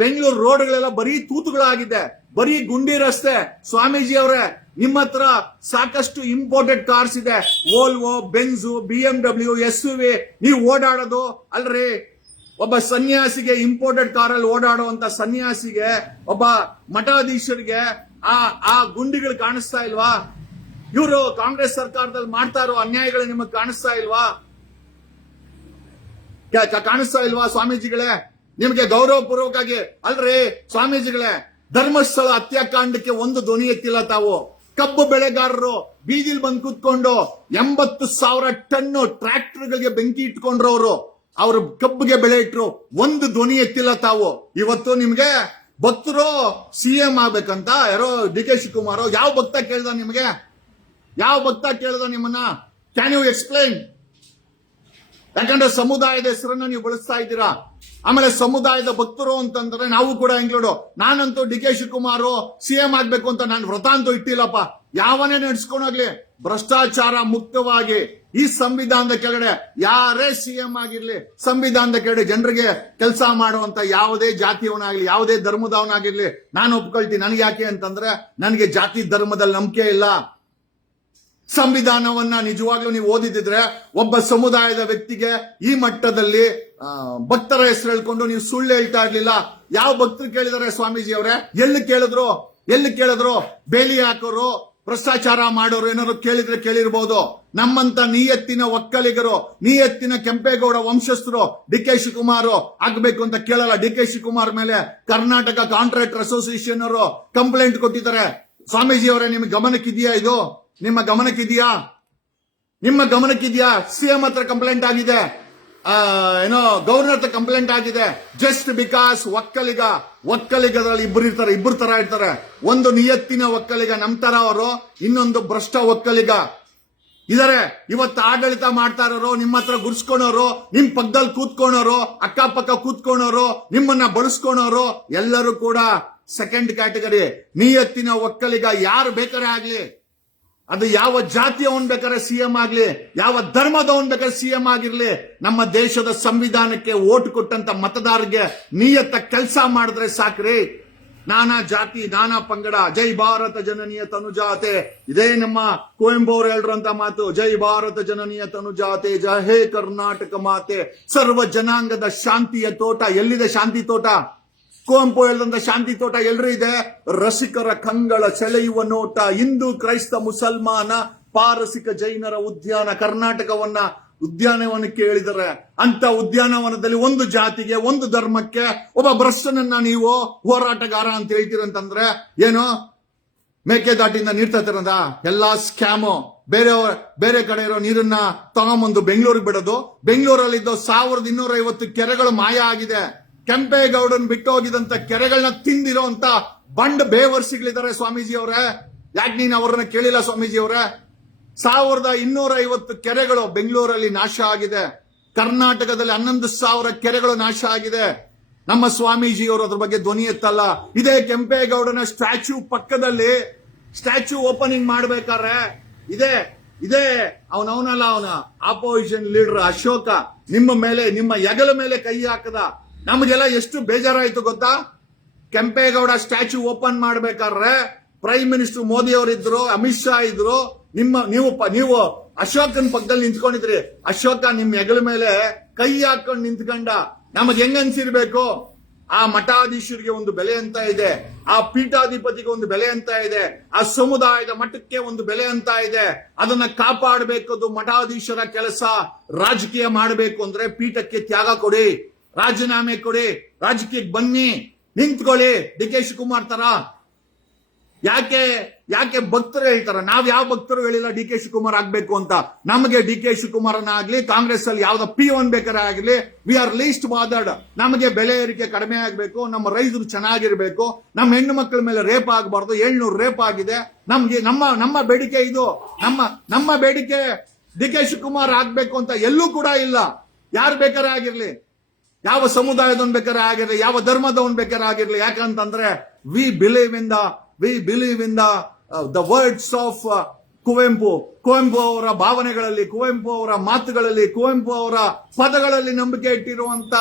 ಬೆಂಗಳೂರು ರೋಡ್ಗಳೆಲ್ಲ ಬರೀ ತೂತುಗಳಾಗಿದೆ, ಬರೀ ಗುಂಡಿ ರಸ್ತೆ. ಸ್ವಾಮೀಜಿ ಅವರೇ, ನಿಮ್ಮ ಹತ್ರ ಸಾಕಷ್ಟು ಇಂಪೋರ್ಟೆಡ್ ಕಾರ್ಸ್ ಇದೆ, ವೋಲ್ವೋ, ಬೆನ್ಸು, BMW, SUV. ನೀವು ಓಡಾಡೋದು ಅಲ್ರಿ ಒಬ್ಬ ಸನ್ಯಾಸಿಗೆ, ಇಂಪೋರ್ಟೆಡ್ ಕಾರಲ್ಲಿ ಓಡಾಡುವಂತ ಸನ್ಯಾಸಿಗೆ, ಒಬ್ಬ ಮಠಾಧೀಶರಿಗೆ ಆ ಗುಂಡಿಗಳು ಕಾಣಿಸ್ತಾ ಇಲ್ವಾ? ಇವರು ಕಾಂಗ್ರೆಸ್ ಸರ್ಕಾರದಲ್ಲಿ ಮಾಡ್ತಾ ಇರೋ ಅನ್ಯಾಯಗಳು ನಿಮಗೆ ಕಾಣಿಸ್ತಾ ಇಲ್ವಾ? ಕಾಣಿಸ್ತಾ ಇಲ್ವಾ ಸ್ವಾಮೀಜಿಗಳೇ? ನಿಮಗೆ ಗೌರವಪೂರ್ವಕವಾಗಿ ಅಲ್ರಿ ಸ್ವಾಮೀಜಿಗಳೇ, ಧರ್ಮಸ್ಥಳ ಹತ್ಯಾಕಾಂಡಕ್ಕೆ ಒಂದು ಧ್ವನಿ ಎತ್ತಿಲ್ಲ ತಾವು. ಕಬ್ಬು ಬೆಳೆಗಾರರು ಬೀದಿಲ್ ಬಂದು ಕೂತ್ಕೊಂಡು 80,000 ಟನ್ ಟ್ರ್ಯಾಕ್ಟರ್ಗಳಿಗೆ ಬೆಂಕಿ ಇಟ್ಕೊಂಡ್ರವ್ರು, ಅವ್ರ ಕಬ್ಬಿಗೆ ಬೆಳೆ ಇಟ್ರು, ಒಂದು ಧ್ವನಿ ಎತ್ತಿಲ್ಲ ತಾವು. ಇವತ್ತು ನಿಮ್ಗೆ ಭಕ್ತರು ಸಿಎಂ ಆಗ್ಬೇಕಂತ ಯಾರೋ ಡಿ ಕೆ ಶಿವಕುಮಾರ್ ಯಾವ ಭಕ್ತ ಕೇಳ್ದ ನಿಮ್ಗೆ? ಯಾವ ಭಕ್ತ ಕೇಳ್ದ ನಿಮ್ಮನ್ನ? Can you explain? ಯಾಕಂದ್ರೆ ಸಮುದಾಯದ ಹೆಸರನ್ನ ನೀವು ಬಳಸ್ತಾ ಇದ್ದೀರಾ. ಆಮೇಲೆ ಸಮುದಾಯದ ಭಕ್ತರು ಅಂತಂದ್ರೆ ನಾವು ಕೂಡ ಇಂಕ್ಲೂಡು. ನಾನಂತೂ ಡಿ ಕೆ ಶಿವಕುಮಾರ್ ಸಿಎಂ ಆಗ್ಬೇಕು ಅಂತ ನಾನು ವ್ರತ ಅಂತೂ ಇಟ್ಟಿಲ್ಲಪ್ಪ. ಯಾವನೇ ನಡೆಸ್ಕೊಂಡೋಗ್ಲಿ ಭ್ರಷ್ಟಾಚಾರ ಮುಕ್ತವಾಗಿ ಈ ಸಂವಿಧಾನದ ಕೆಳಗಡೆ ಯಾರೇ ಸಿಎಂ ಆಗಿರ್ಲಿ, ಸಂವಿಧಾನದ ಕೆಳಗಡೆ ಜನರಿಗೆ ಕೆಲಸ ಮಾಡುವಂತ ಯಾವುದೇ ಜಾತಿಯವನಾಗ್ಲಿ, ಯಾವುದೇ ಧರ್ಮದವನಾಗಿರ್ಲಿ ನಾನು ಒಪ್ಕೊಳ್ತೀನಿ. ನನಗೆ ಯಾಕೆ ಅಂತಂದ್ರೆ ನನಗೆ ಜಾತಿ ಧರ್ಮದಲ್ಲಿ ನಂಬಿಕೆ ಇಲ್ಲ. ಸಂವಿಧಾನವನ್ನ ನಿಜವಾಗ್ಲೂ ನೀವು ಓದಿದ್ರೆ ಒಬ್ಬ ಸಮುದಾಯದ ವ್ಯಕ್ತಿಗೆ ಈ ಮಟ್ಟದಲ್ಲಿ ಭಕ್ತರ ಹೆಸರು ಹೇಳ್ಕೊಂಡು ನೀವು ಸುಳ್ಳು ಹೇಳ್ತಾ ಇರ್ಲಿಲ್ಲ. ಯಾವ ಭಕ್ತರು ಕೇಳಿದಾರೆ ಸ್ವಾಮೀಜಿ ಅವರೇ? ಎಲ್ಲಿ ಕೇಳಿದ್ರು? ಬೇಲಿ ಹಾಕೋರು, ಭ್ರಷ್ಟಾಚಾರ ಮಾಡೋರು ಏನಾದ್ರು ಕೇಳಿದ್ರೆ ಕೇಳಿರ್ಬೋದು. ನಮ್ಮಂತ ನಿಯತ್ತಿನ ಒಕ್ಕಲಿಗರು, ನಿಯತ್ತಿನ ಕೆಂಪೇಗೌಡ ವಂಶಸ್ಥರು ಡಿ ಕೆ ಶಿವಕುಮಾರ್ ಆಗ್ಬೇಕು ಅಂತ ಕೇಳಲ್ಲ. ಡಿ ಕೆ ಶಿವಕುಮಾರ್ ಮೇಲೆ ಕರ್ನಾಟಕ ಕಾಂಟ್ರಾಕ್ಟರ್ ಅಸೋಸಿಯೇಷನ್ ಅವರು ಕಂಪ್ಲೇಂಟ್ ಕೊಟ್ಟಿದ್ದಾರೆ. ಸ್ವಾಮೀಜಿ ಅವರೇ, ನಿಮ್ಗೆ ಗಮನಕ್ಕಿದೆಯಾ ಇದು? ನಿಮ್ಮ ಗಮನಕ್ಕಿದೆಯಾ? ಸಿಎಂ ಹತ್ರ ಕಂಪ್ಲೇಂಟ್ ಆಗಿದೆ, ಗವರ್ನರ್ ಹತ್ರ ಕಂಪ್ಲೇಂಟ್ ಆಗಿದೆ. ಜಸ್ಟ್ ಬಿಕಾಸ್ ಒಕ್ಕಲಿಗರಲ್ಲಿ ಇಬ್ಬರು ತರ ಇರ್ತಾರೆ. ಒಂದು ನಿಯತ್ತಿನ ಒಕ್ಕಲಿಗ ನಮ್ ತರ ಅವರು, ಇನ್ನೊಂದು ಭ್ರಷ್ಟ ಒಕ್ಕಲಿಗ ಇದಾರೆ. ಇವತ್ತು ಆಡಳಿತ ಮಾಡ್ತಾ ಇರೋರು, ನಿಮ್ಮ ಹತ್ರ ಗುರ್ಸ್ಕೊಳೋರು, ನಿಮ್ ಪಕ್ಕದಲ್ಲಿ ಕೂತ್ಕೊಳೋರು, ಅಕ್ಕಪಕ್ಕ ಕೂತ್ಕೊಳೋರು, ನಿಮ್ಮನ್ನ ಬಳಸ್ಕೊಳೋರು ಎಲ್ಲರೂ ಕೂಡ ಸೆಕೆಂಡ್ ಕ್ಯಾಟಗರಿ. ನಿಯತ್ತಿನ ಒಕ್ಕಲಿಗ ಯಾರು ಬೇಕಾರೆ ಆಗ್ಲಿ, ಅದು ಯಾವ ಜಾತಿಯವನ್ ಬೇಕಾದ್ರೆ ಸಿಎಂ ಆಗ್ಲಿ, ಯಾವ ಧರ್ಮದವನ್ ಬೇಕಾದ್ರೆ ಸಿಎಂ ಆಗಿರ್ಲಿ, ನಮ್ಮ ದೇಶದ ಸಂವಿಧಾನಕ್ಕೆ ಓಟ್ ಕೊಟ್ಟಂತ ಮತದಾರರಿಗೆ ನಿಯತ್ತ ಕೆಲಸ ಮಾಡಿದ್ರೆ ಸಾಕ್ರಿ. ನಾನಾ ಜಾತಿ, ನಾನಾ ಪಂಗಡ, ಜೈ ಭಾರತ ಜನನೀಯ ತನುಜಾತೆ, ಇದೇ ನಮ್ಮ ಕುವೆಂಪು ಅವರು ಹೇಳಿರಂತ ಮಾತು. ಜೈ ಭಾರತ ಜನನೀಯ ತನುಜಾತೆ, ಜೈ ಹೇ ಕರ್ನಾಟಕ ಮಾತೆ, ಸರ್ವ ಜನಾಂಗದ ಶಾಂತಿಯ ತೋಟ. ಎಲ್ಲಿದೆ ಶಾಂತಿ ತೋಟ? ಕುವೆಂಪು ಹೇಳಿದಂತ ಶಾಂತಿ ತೋಟ ಎಲ್ರೂ ಇದೆ. ರಸಿಕರ ಕಂಗಳ ಸೆಳೆಯುವ ನೋಟ, ಹಿಂದೂ, ಕ್ರೈಸ್ತ, ಮುಸಲ್ಮಾನ, ಪಾರಸಿಕ, ಜೈನರ ಉದ್ಯಾನ. ಕರ್ನಾಟಕವನ್ನ ಉದ್ಯಾನವನಕ್ಕೆ ಹೇಳಿದರೆ ಅಂತ ಉದ್ಯಾನವನದಲ್ಲಿ ಒಂದು ಜಾತಿಗೆ, ಒಂದು ಧರ್ಮಕ್ಕೆ ಒಬ್ಬ ಭ್ರಷ್ಟನನ್ನ ನೀವು ಹೋರಾಟಗಾರ ಅಂತ ಹೇಳ್ತೀರಂತಂದ್ರೆ ಏನು? ಮೇಕೆದಾಟಿಂದ ನೀರ್ ತರ್ತಾರಂತ ಎಲ್ಲಾ ಸ್ಕ್ಯಾಮು. ಬೇರೆ ಕಡೆ ಇರೋ ನೀರನ್ನ ತಗೊಂಬಂದು ಬೆಂಗಳೂರಿಗೆ ಬಿಡೋದು. ಬೆಂಗಳೂರಲ್ಲಿದ್ದ 1250 ಕೆರೆಗಳು ಮಾಯ ಆಗಿದೆ. ಕೆಂಪೇಗೌಡನ್ ಬಿಟ್ಟು ಹೋಗಿದಂತ ಕೆರೆಗಳನ್ನ ತಿಂದಿರೋ ಅಂತ ಬಂಡ್ ಬೇವರ್ಸಿಗಳಿದ್ದಾರೆ ಸ್ವಾಮೀಜಿ ಅವರೇ. ಯಾಕೆ ನೀನು ಅವ್ರನ್ನ ಕೇಳಿಲ್ಲ ಸ್ವಾಮೀಜಿ ಅವರೇ? 1250 ಕೆರೆಗಳು ಬೆಂಗಳೂರಲ್ಲಿ ನಾಶ ಆಗಿದೆ. ಕರ್ನಾಟಕದಲ್ಲಿ 11,000 ಕೆರೆಗಳು ನಾಶ ಆಗಿದೆ. ನಮ್ಮ ಸ್ವಾಮೀಜಿಯವರು ಅದ್ರ ಬಗ್ಗೆ ಧ್ವನಿ ಎತ್ತಲ್ಲ. ಇದೇ ಕೆಂಪೇಗೌಡನ ಸ್ಟ್ಯಾಚ್ಯೂ ಪಕ್ಕದಲ್ಲಿ ಸ್ಟ್ಯಾಚ್ಯೂ ಓಪನಿಂಗ್ ಮಾಡ್ಬೇಕಾದ್ರೆ ಇದೇ ಅವನಲ್ಲ ಅವನ ಆಪೋಸಿಷನ್ ಲೀಡರ್ ಅಶೋಕ ನಿಮ್ಮ ಹೆಗಲ ಮೇಲೆ ಕೈ ಹಾಕದ. ನಮಗೆಲ್ಲ ಎಷ್ಟು ಬೇಜಾರಾಯ್ತು ಗೊತ್ತಾ? ಕೆಂಪೇಗೌಡ ಸ್ಟ್ಯಾಚ್ಯೂ ಓಪನ್ ಮಾಡ್ಬೇಕಾದ್ರೆ ಪ್ರೈಮ್ ಮಿನಿಸ್ಟರ್ ಮೋದಿ ಅವರಿದ್ರು, ಅಮಿತ್ ಶಾ ಇದ್ರು. ನೀವು ಅಶೋಕನ್ ಪಕ್ಕದಲ್ಲಿ ನಿಂತ್ಕೊಂಡಿದ್ರಿ. ಅಶೋಕ ನಿಮ್ ಹೆಗಲ ಮೇಲೆ ಕೈ ಹಾಕೊಂಡು ನಿಂತ್ಕೊಂಡ. ನಮಗ್ ಹೆಂಗ್ ಅನ್ಸಿರ್ಬೇಕು? ಆ ಮಠಾಧೀಶರಿಗೆ ಒಂದು ಬೆಲೆ ಅಂತ ಇದೆ, ಆ ಪೀಠಾಧಿಪತಿಗೆ ಒಂದು ಬೆಲೆ ಅಂತ ಇದೆ, ಆ ಸಮುದಾಯದ ಮಠಕ್ಕೆ ಒಂದು ಬೆಲೆ ಅಂತ ಇದೆ. ಅದನ್ನ ಕಾಪಾಡಬೇಕು. ಮಠಾಧೀಶರ ಕೆಲಸ. ರಾಜಕೀಯ ಮಾಡಬೇಕು ಅಂದ್ರೆ ಪೀಠಕ್ಕೆ ತ್ಯಾಗ ಕೊಡಿ, ರಾಜೀನಾಮೆ ಕೊಡಿ, ರಾಜಕೀಯಕ್ಕೆ ಬನ್ನಿ, ನಿಂತ್ಕೊಳ್ಳಿ. ಡಿ ಕೆ ಶಿವಕುಮಾರ್ ತರ ಯಾಕೆ ಭಕ್ತರು ಹೇಳ್ತಾರ? ನಾವ್ ಯಾವ ಭಕ್ತರು ಹೇಳಿಲ್ಲ ಡಿ ಕೆ ಶಿವಕುಮಾರ್ ಆಗ್ಬೇಕು ಅಂತ. ನಮಗೆ ಡಿ ಕೆ ಶಿವಕುಮಾರನ ಆಗ್ಲಿ, ಕಾಂಗ್ರೆಸ್ ಅಲ್ಲಿ ಯಾವ್ದೋ P1 ಬೇಕಾದ್ರೆ ಆಗ್ಲಿ, ವಿ ಆರ್ ಲೀಸ್ಟ್ ಬಾದರ್ಡ್. ನಮಗೆ ಬೆಲೆ ಏರಿಕೆ ಕಡಿಮೆ ಆಗ್ಬೇಕು, ನಮ್ಮ ರೈತರು ಚೆನ್ನಾಗಿರ್ಬೇಕು, ನಮ್ಮ ಹೆಣ್ಣು ಮಕ್ಕಳ ಮೇಲೆ ರೇಪ್ ಆಗಬಾರ್ದು. 700 ರೇಪ್ ಆಗಿದೆ. ನಮ್ಗೆ ನಮ್ಮ ಬೇಡಿಕೆ ಇದು. ನಮ್ಮ ಬೇಡಿಕೆ ಡಿ ಕೆ ಶಿವಕುಮಾರ್ ಆಗ್ಬೇಕು ಅಂತ ಎಲ್ಲೂ ಕೂಡ ಇಲ್ಲ. ಯಾರು ಬೇಕಾದ್ರೆ ಆಗಿರ್ಲಿ, ಯಾವ ಸಮುದಾಯದವನ್ ಬೇಕಾದ್ರೆ ಆಗಿರ್ಲಿ, ಯಾವ ಧರ್ಮದವನ್ ಬೇಕಾದ್ರೆ ಆಗಿರ್ಲಿ. ಯಾಕಂತಂದ್ರೆ we believe in the words of Kuvempu ಅವರ ಭಾವನೆಗಳಲ್ಲಿ, ಕುವೆಂಪು ಅವರ ಮಾತುಗಳಲ್ಲಿ, ಕುವೆಂಪು ಅವರ ಪದಗಳಲ್ಲಿ ನಂಬಿಕೆ ಇಟ್ಟಿರುವಂತ,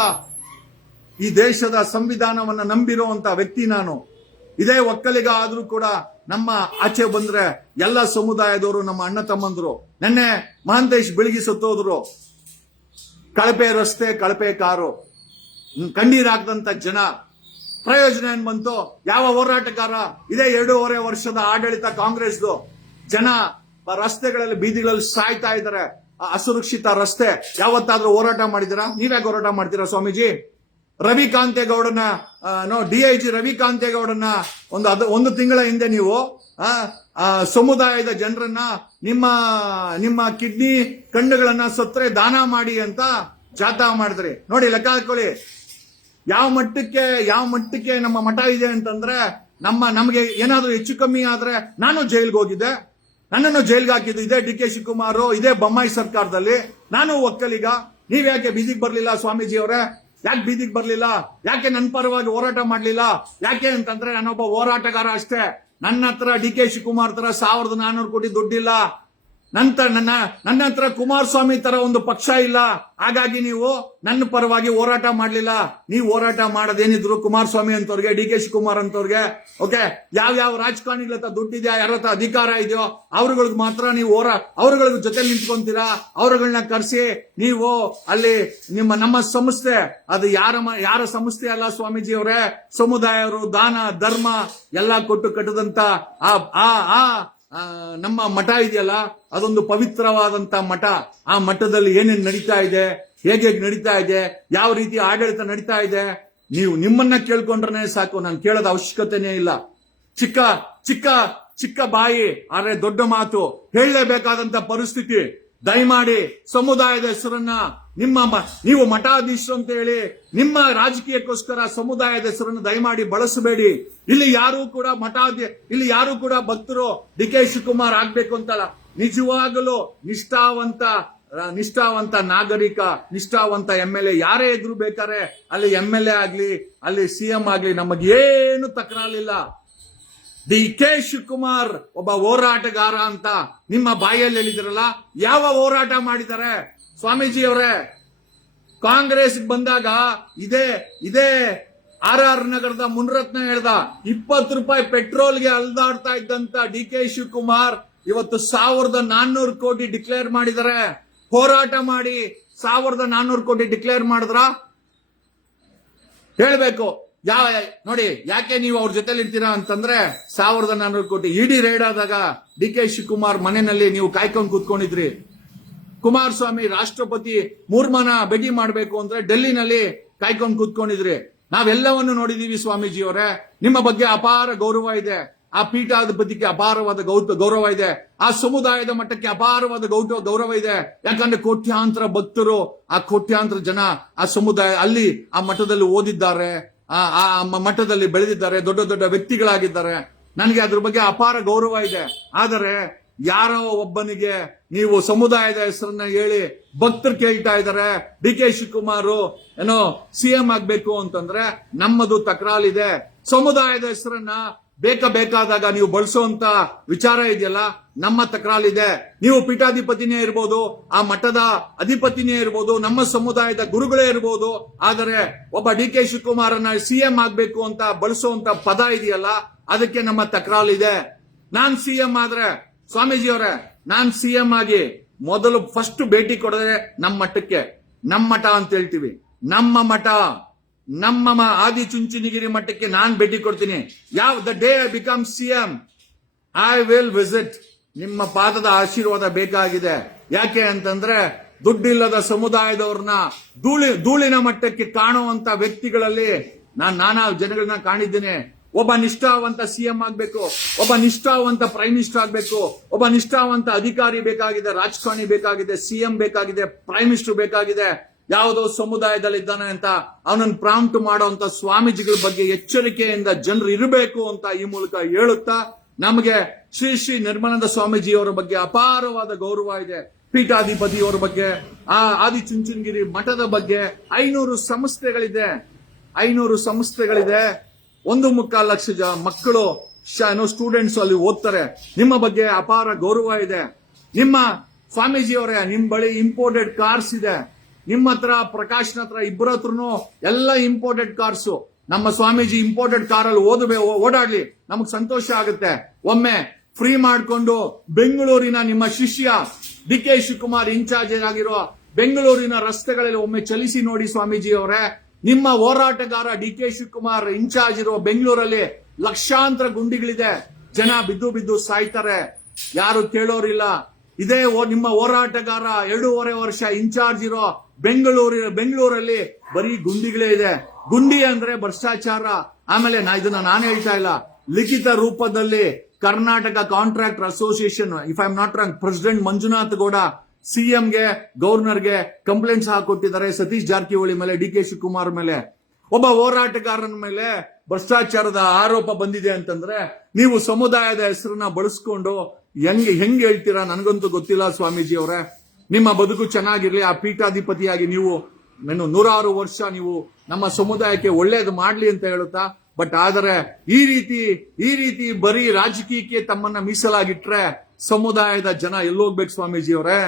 ಈ ದೇಶದ ಸಂವಿಧಾನವನ್ನ ನಂಬಿರುವಂತ ವ್ಯಕ್ತಿ ನಾನು. ಇದೇ ಒಕ್ಕಲಿಗ ಆದ್ರೂ ಕೂಡ ನಮ್ಮ ಆಚೆ ಬಂದ್ರೆ ಎಲ್ಲ ಸಮುದಾಯದವರು ನಮ್ಮ ಅಣ್ಣ ತಮ್ಮಂದ್ರು. ನೆನ್ನೆ ಮಹಾಂತೇಶ್ ಬೆಳಗಿ ಸತ್ತೋದ್ರು. ಕಳಪೆ ರಸ್ತೆ, ಕಳಪೆ ಕಾರು, ಕಣ್ಣೀರಾಗ್ದಂತ ಜನ. ಪ್ರಯೋಜನ ಏನ್ ಬಂತು? ಯಾವ ಹೋರಾಟಗಾರ? ಇದೇ 2.5 ವರ್ಷದ ಆಡಳಿತ ಕಾಂಗ್ರೆಸ್ದು. ಜನ ರಸ್ತೆಗಳಲ್ಲಿ, ಬೀದಿಗಳಲ್ಲಿ ಸಾಯ್ತಾ ಇದ್ದಾರೆ. ಅಸುರಕ್ಷಿತ ರಸ್ತೆ. ಯಾವತ್ತಾದ್ರೂ ಹೋರಾಟ ಮಾಡಿದಿರಾ? ನೀವ್ಯಾಕೆ ಹೋರಾಟ ಮಾಡ್ತೀರಾ ಸ್ವಾಮೀಜಿ? ರವಿಕಾಂತೇಗೌಡನ DIG ರವಿಕಾಂತೇಗೌಡನ ಒಂದು ತಿಂಗಳ ಹಿಂದೆ ನೀವು ಸಮುದಾಯದ ಜನರನ್ನ ನಿಮ್ಮ ಕಿಡ್ನಿ ಕಣ್ಣುಗಳನ್ನ ಸತ್ರೆ ದಾನ ಮಾಡಿ ಅಂತ ಜಾಥಾ ಮಾಡಿದ್ರಿ. ನೋಡಿ, ಲೆಕ್ಕ ಹಾಕೊಳ್ಳಿ ಯಾವ ಮಟ್ಟಕ್ಕೆ ನಮ್ಮ ಮಠ ಇದೆ ಅಂತಂದ್ರೆ, ನಮಗೆ ಏನಾದ್ರೂ ಹೆಚ್ಚು ಕಮ್ಮಿ ಆದ್ರೆ, ನಾನು ಜೈಲ್ಗೆ ಹೋಗಿದ್ದೆ, ನನ್ನನ್ನು ಜೈಲ್ಗೆ ಹಾಕಿದ್ದು ಇದೇ ಡಿ ಕೆ ಶಿವಕುಮಾರ್, ಇದೇ ಬೊಮ್ಮಾಯಿ ಸರ್ಕಾರದಲ್ಲಿ. ನಾನು ಒಕ್ಕಲಿಗ. ನೀವ್ ಯಾಕೆ ಬೀದಿಗೆ ಬರ್ಲಿಲ್ಲ ಸ್ವಾಮೀಜಿ ಅವರೇ? ಯಾಕೆ ಬೀದಿಗೆ ಬರ್ಲಿಲ್ಲ? ಯಾಕೆ ನನ್ನ ಪರವಾಗಿ ಹೋರಾಟ ಮಾಡ್ಲಿಲ್ಲ? ಯಾಕೆ ಅಂತಂದ್ರೆ ನಾನೊಬ್ಬ ಹೋರಾಟಗಾರ ಅಷ್ಟೇ. ನನ್ನ ಹತ್ರ ಡಿ ಕೆ ಶಿವಕುಮಾರ್ ತರ 1400 ಕೋಟಿ ದುಡ್ಡಿಲ್ಲ. ನನ್ನ ಹತ್ರ ಕುಮಾರಸ್ವಾಮಿ ತರ ಒಂದು ಪಕ್ಷ ಇಲ್ಲ. ಹಾಗಾಗಿ ನೀವು ನನ್ನ ಪರವಾಗಿ ಹೋರಾಟ ಮಾಡ್ಲಿಲ್ಲ. ನೀವು ಹೋರಾಟ ಮಾಡೋದೇನಿದ್ರು ಕುಮಾರಸ್ವಾಮಿ ಅಂತವ್ರಿಗೆ, ಡಿ ಕೆ ಶಿವಕುಮಾರ್ ಅಂತವ್ರಿಗೆ. ಓಕೆ, ಯಾವ ರಾಜಕಾರಣಿಗಳ ಹತ್ರ ದುಡ್ಡಿದೆಯಾ, ಯಾರ ಹತ್ರ ಅಧಿಕಾರ ಇದೆಯೋ ಅವ್ರಗಳಿಗೆ ಮಾತ್ರ ನೀವು ಅವ್ರಗಳ ಜೊತೆ ನಿಂತ್ಕೊಂತೀರಾ. ಅವ್ರಗಳನ್ನ ಕರೆಸಿ ನೀವು ಅಲ್ಲಿ ನಮ್ಮ ಸಂಸ್ಥೆ, ಅದು ಯಾರ ಸಂಸ್ಥೆ ಅಲ್ಲ ಸ್ವಾಮೀಜಿ ಅವರೇ. ಸಮುದಾಯರು ದಾನ ಧರ್ಮ ಎಲ್ಲ ಕೊಟ್ಟು ಕಟ್ಟದಂತ ನಮ್ಮ ಮಠ ಇದೆಯಲ್ಲ, ಅದೊಂದು ಪವಿತ್ರವಾದಂತ ಮಠ. ಆ ಮಠದಲ್ಲಿ ಏನೇನು ನಡೀತಾ ಇದೆ, ಹೇಗೆ ನಡೀತಾ ಇದೆ, ಯಾವ ರೀತಿ ಆಡಳಿತ ನಡೀತಾ ಇದೆ, ನೀವು ನಿಮ್ಮನ್ನ ಕೇಳ್ಕೊಂಡ್ರೆ ಸಾಕು. ನಾನು ಕೇಳೋದ ಅವಶ್ಯಕತೆನೇ ಇಲ್ಲ. ಚಿಕ್ಕ ಬಾಯಿ ಆದ್ರೆ ದೊಡ್ಡ ಮಾತು ಹೇಳಲೇಬೇಕಾದಂತ ಪರಿಸ್ಥಿತಿ. ದಯಮಾಡಿ ಸಮುದಾಯದ ಹೆಸರನ್ನ ನೀವು ಮಠಾಧೀಶರು ಅಂತ ಹೇಳಿ ನಿಮ್ಮ ರಾಜಕೀಯಕ್ಕೋಸ್ಕರ ಸಮುದಾಯದ ಹೆಸರನ್ನು ದಯಮಾಡಿ ಬಳಸಬೇಡಿ. ಇಲ್ಲಿ ಯಾರು ಕೂಡ ಭಕ್ತರು ಡಿ ಕೆ ಶಿವಕುಮಾರ್ ಆಗ್ಬೇಕು ಅಂತಲ್ಲ. ನಿಜವಾಗಲೂ ನಿಷ್ಠಾವಂತ ನಾಗರಿಕ, ನಿಷ್ಠಾವಂತ MLA ಯಾರೇ ಇದ್ರು ಬೇಕಾದ್ರೆ ಅಲ್ಲಿ MLA ಆಗ್ಲಿ, ಅಲ್ಲಿ CM ಆಗ್ಲಿ, ನಮಗೇನು ತಕರಾರಿಲ್ಲ. ಡಿ ಕೆ ಶಿವಕುಮಾರ್ ಒಬ್ಬ ಹೋರಾಟಗಾರ ಅಂತ ನಿಮ್ಮ ಬಾಯಲ್ಲಿ ಹೇಳಿದ್ರಲ್ಲ, ಯಾವ ಹೋರಾಟ ಮಾಡಿದ್ದಾರೆ ಸ್ವಾಮೀಜಿ ಅವರೇ? ಕಾಂಗ್ರೆಸ್ ಬಂದಾಗ ಇದೇ RR ನಗರದ ಮುನ್ರತ್ನ ಹೇಳ್ದ 20 ರೂಪಾಯಿ ಪೆಟ್ರೋಲ್ಗೆ ಅಲ್ದಾಡ್ತಾ ಇದ್ದಂತ ಡಿ ಕೆ ಶಿವಕುಮಾರ್ ಇವತ್ತು 1400 ಕೋಟಿ ಡಿಕ್ಲೇರ್ ಮಾಡಿದ್ದಾರೆ. ಹೋರಾಟ ಮಾಡಿ 1400 ಕೋಟಿ ಡಿಕ್ಲೇರ್ ಮಾಡಿದ್ರ? ಹೇಳ್ಬೇಕು. ನೋಡಿ, ಯಾಕೆ ನೀವು ಅವ್ರ ಜೊತೆಲಿ ಇರ್ತೀರಾ ಅಂತಂದ್ರೆ 1400 ಕೋಟಿ ಇಡಿ ರೈಡ್ ಆದಾಗ ಡಿ ಕೆ ಶಿವಕುಮಾರ್ ಮನೆಯಲ್ಲಿ ನೀವು ಕಾಯ್ಕೊಂಡು ಕೂತ್ಕೊಂಡಿದ್ರಿ. ಕುಮಾರಸ್ವಾಮಿ ರಾಷ್ಟ್ರಪತಿ ಮೂರ್ಮನ ಭೇಟಿ ಮಾಡಬೇಕು ಅಂದ್ರೆ ಡೆಲ್ಲಿನಲ್ಲಿ ಕಾಯ್ಕೊಂಡು ಕೂತ್ಕೊಂಡಿದ್ರಿ. ನಾವೆಲ್ಲವನ್ನು ನೋಡಿದೀವಿ ಸ್ವಾಮೀಜಿ ಅವರೇ. ನಿಮ್ಮ ಬಗ್ಗೆ ಅಪಾರ ಗೌರವ ಇದೆ. ಆ ಪೀಠಾಧಿಪತಿಗೆ ಅಪಾರವಾದ ಗೌರವ ಇದೆ. ಆ ಸಮುದಾಯದ ಮಟ್ಟಕ್ಕೆ ಅಪಾರವಾದ ಗೌರವ ಇದೆ. ಯಾಕಂದ್ರೆ ಕೋಟ್ಯಾಂತರ ಭಕ್ತರು, ಆ ಕೋಟ್ಯಾಂತರ ಜನ ಆ ಸಮುದಾಯ ಅಲ್ಲಿ ಆ ಮಠದಲ್ಲಿ ಓದಿದ್ದಾರೆ, ಆ ಮಠದಲ್ಲಿ ಬೆಳೆದಿದ್ದಾರೆ, ದೊಡ್ಡ ದೊಡ್ಡ ವ್ಯಕ್ತಿಗಳಾಗಿದ್ದಾರೆ. ನನಗೆ ಅದ್ರ ಬಗ್ಗೆ ಅಪಾರ ಗೌರವ ಇದೆ. ಆದರೆ ಯಾರೋ ಒಬ್ಬನಿಗೆ ನೀವು ಸಮುದಾಯದ ಹೆಸರನ್ನ ಹೇಳಿ ಭಕ್ತರು ಕೇಳ್ತಾ ಇದ್ದಾರೆ ಡಿ ಕೆ ಶಿವಕುಮಾರ್ ಏನೋ ಸಿಎಂ ಆಗ್ಬೇಕು ಅಂತಂದ್ರೆ ನಮ್ಮದು ತಕರಾಲಿದೆ. ಸಮುದಾಯದ ಹೆಸರನ್ನ ಬೇಕಾದಾಗ ನೀವು ಬಳಸುವಂತ ವಿಚಾರ ಇದೆಯಲ್ಲ, ನಮ್ಮ ತಕರಾಲಿದೆ. ನೀವು ಪೀಠಾಧಿಪತಿನೇ ಇರ್ಬೋದು, ಆ ಮಠದ ಅಧಿಪತಿನೇ ಇರ್ಬೋದು, ನಮ್ಮ ಸಮುದಾಯದ ಗುರುಗಳೇ ಇರ್ಬೋದು, ಆದರೆ ಒಬ್ಬ ಡಿ ಕೆ ಶಿವಕುಮಾರನ್ನ ಸಿಎಂ ಆಗ್ಬೇಕು ಅಂತ ಬಳಸುವಂತ ಪದ ಇದೆಯಲ್ಲ, ಅದಕ್ಕೆ ನಮ್ಮ ತಕರಾಲಿದೆ. ನಾನ್ ಸಿಎಂ ಆದ್ರೆ ಸ್ವಾಮೀಜಿಯವರೇ, ನಾನ್ ಸಿಎಂ ಆಗಿ ಮೊದಲು ಫಸ್ಟ್ ಭೇಟಿ ಕೊಡದೆ ನಮ್ಮ ಮಠಕ್ಕೆ, ನಮ್ಮ ಮಠ ಅಂತ ಹೇಳ್ತೀವಿ, ನಮ್ಮ ಮಠ, ನಮ್ಮ ಆದಿಚುಂಚನಗಿರಿ ಮಠಕ್ಕೆ ನಾನ್ ಭೇಟಿ ಕೊಡ್ತೀನಿ. The day I become CM I will visit. ನಿಮ್ಮ ಪಾದದ ಆಶೀರ್ವಾದ ಬೇಕಾಗಿದೆ. ಯಾಕೆ ಅಂತಂದ್ರೆ ದುಡ್ಡಿಲ್ಲದ ಸಮುದಾಯದವ್ರನ್ನ ಧೂಳಿನ ಮಟ್ಟಕ್ಕೆ ಕಾಣುವಂತ ವ್ಯಕ್ತಿಗಳಲ್ಲಿ ನಾನಾ ಜನಗಳನ್ನ ಕಾಣಿದ್ದೇನೆ. ಒಬ್ಬ ನಿಷ್ಠಾವಂತ ಸಿಎಂ ಆಗ್ಬೇಕು, ಒಬ್ಬ ನಿಷ್ಠಾವಂತ ಪ್ರೈಮ್ ಮಿನಿಸ್ಟರ್ ಆಗ್ಬೇಕು, ಒಬ್ಬ ನಿಷ್ಠಾವಂತ ಅಧಿಕಾರಿ ಬೇಕಾಗಿದೆ, ರಾಜಕಾರಣಿ ಬೇಕಾಗಿದೆ, ಸಿಎಂ ಬೇಕಾಗಿದೆ, ಪ್ರೈಮ್ ಮಿನಿಸ್ಟರ್ ಬೇಕಾಗಿದೆ. ಯಾವುದೋ ಸಮುದಾಯದಲ್ಲಿ ಇದ್ದಾನೆ ಅಂತ ಅವನನ್ನು ಪ್ರಾಂಪ್ಟ್ ಮಾಡುವಂತ ಸ್ವಾಮೀಜಿಗಳ ಬಗ್ಗೆ ಎಚ್ಚರಿಕೆಯಿಂದ ಜನರು ಇರಬೇಕು ಅಂತ ಈ ಮೂಲಕ ಹೇಳುತ್ತಾ, ನಮಗೆ ಶ್ರೀ ಶ್ರೀ ನಿರ್ಮಲಾನಂದ ಸ್ವಾಮೀಜಿಯವರ ಬಗ್ಗೆ ಅಪಾರವಾದ ಗೌರವ ಇದೆ. ಪೀಠಾಧಿಪತಿಯವರ ಬಗ್ಗೆ, ಆ ಆದಿಚುಂಚನಗಿರಿ ಮಠದ ಬಗ್ಗೆ 500 ಸಂಸ್ಥೆಗಳಿದೆ, 500 ಸಂಸ್ಥೆಗಳಿದೆ. 1.25 ಲಕ್ಷ ಮಕ್ಕಳು ಸ್ಟೂಡೆಂಟ್ಸ್ ಅಲ್ಲಿ ಓದ್ತಾರೆ. ನಿಮ್ಮ ಬಗ್ಗೆ ಅಪಾರ ಗೌರವ ಇದೆ. ನಿಮ್ಮ ಸ್ವಾಮೀಜಿಯವರೇ, ನಿಮ್ ಬಳಿ ಇಂಪೋರ್ಟೆಡ್ ಕಾರ್ಸ್ ಇದೆ. ನಿಮ್ಮ ಹತ್ರ ಪ್ರಕಾಶ್ನ ಹತ್ರ ಇಬ್ಬರ ಹತ್ರನು ಎಲ್ಲ ಇಂಪೋರ್ಟೆಡ್ ಕಾರ್ಸ್. ನಮ್ಮ ಸ್ವಾಮೀಜಿ ಇಂಪೋರ್ಟೆಡ್ ಕಾರಲ್ಲಿ ಓಡಾಡ್ಲಿ, ನಮಗ್ ಸಂತೋಷ ಆಗುತ್ತೆ. ಒಮ್ಮೆ ಫ್ರೀ ಮಾಡ್ಕೊಂಡು ಬೆಂಗಳೂರಿನ ನಿಮ್ಮ ಶಿಷ್ಯ ಡಿ ಕೆ ಶಿವಕುಮಾರ್ ಇನ್ಚಾರ್ಜ್ ಆಗಿರೋ ಬೆಂಗಳೂರಿನ ರಸ್ತೆಗಳಲ್ಲಿ ಒಮ್ಮೆ ಚಲಿಸಿ ನೋಡಿ ಸ್ವಾಮೀಜಿ ಅವರೇ. ನಿಮ್ಮ ಹೋರಾಟಗಾರ ಡಿ ಕೆ ಶಿವಕುಮಾರ್ ಇನ್ಚಾರ್ಜ್ ಇರೋ ಬೆಂಗಳೂರಲ್ಲಿ ಲಕ್ಷಾಂತರ ಗುಂಡಿಗಳಿದೆ, ಜನ ಬಿದ್ದು ಸಾಯ್ತಾರೆ, ಯಾರು ಕೇಳೋರಿಲ್ಲ. ಇದೇ ನಿಮ್ಮ ಹೋರಾಟಗಾರ 2.5 ವರ್ಷ ಇನ್ಚಾರ್ಜ್ ಇರೋ ಬೆಂಗಳೂರಲ್ಲಿ ಬರೀ ಗುಂಡಿಗಳೇ ಇದೆ. ಗುಂಡಿ ಅಂದ್ರೆ ಭ್ರಷ್ಟಾಚಾರ. ಆಮೇಲೆ ಇದನ್ನ ನಾನು ಹೇಳ್ತಾ ಇಲ್ಲ, ಲಿಖಿತ ರೂಪದಲ್ಲಿ Karnataka contractor association, if I am not wrong, president Manjunath Gowda ಸಿಎಂಗೆ, ಗವರ್ನರ್ಗೆ ಕಂಪ್ಲೇಂಟ್ಸ್ ಹಾಕೊಟ್ಟಿದ್ದಾರೆ ಸತೀಶ್ ಜಾರಕಿಹೊಳಿ ಮೇಲೆ, ಡಿ ಕೆ ಶಿವಕುಮಾರ್ ಮೇಲೆ. ಒಬ್ಬ ಹೋರಾಟಗಾರನ ಮೇಲೆ ಭ್ರಷ್ಟಾಚಾರದ ಆರೋಪ ಬಂದಿದೆ ಅಂತಂದ್ರೆ ನೀವು ಸಮುದಾಯದ ಹೆಸರನ್ನ ಬಳಸ್ಕೊಂಡು ಹೆಂಗ್ ಹೇಳ್ತೀರಾ ನನಗಂತೂ ಗೊತ್ತಿಲ್ಲ ಸ್ವಾಮೀಜಿ ಅವರೇ. ನಿಮ್ಮ ಬದುಕು ಚೆನ್ನಾಗಿರ್ಲಿ. ಆ ಪೀಠಾಧಿಪತಿಯಾಗಿ ನೀವು 100 ವರ್ಷ ನೀವು ನಮ್ಮ ಸಮುದಾಯಕ್ಕೆ ಒಳ್ಳೇದು ಮಾಡ್ಲಿ ಅಂತ ಹೇಳುತ್ತಾ, ಬಟ್ ಆದರೆ ಈ ರೀತಿ ಬರೀ ರಾಜಕೀಯಕ್ಕೆ ತಮ್ಮನ್ನ ಮೀಸಲಾಗಿಟ್ರೆ ಸಮುದಾಯದ ಜನ ಎಲ್ಲೋಗ್ಬೇಕು ಸ್ವಾಮೀಜಿ ಅವರೇ,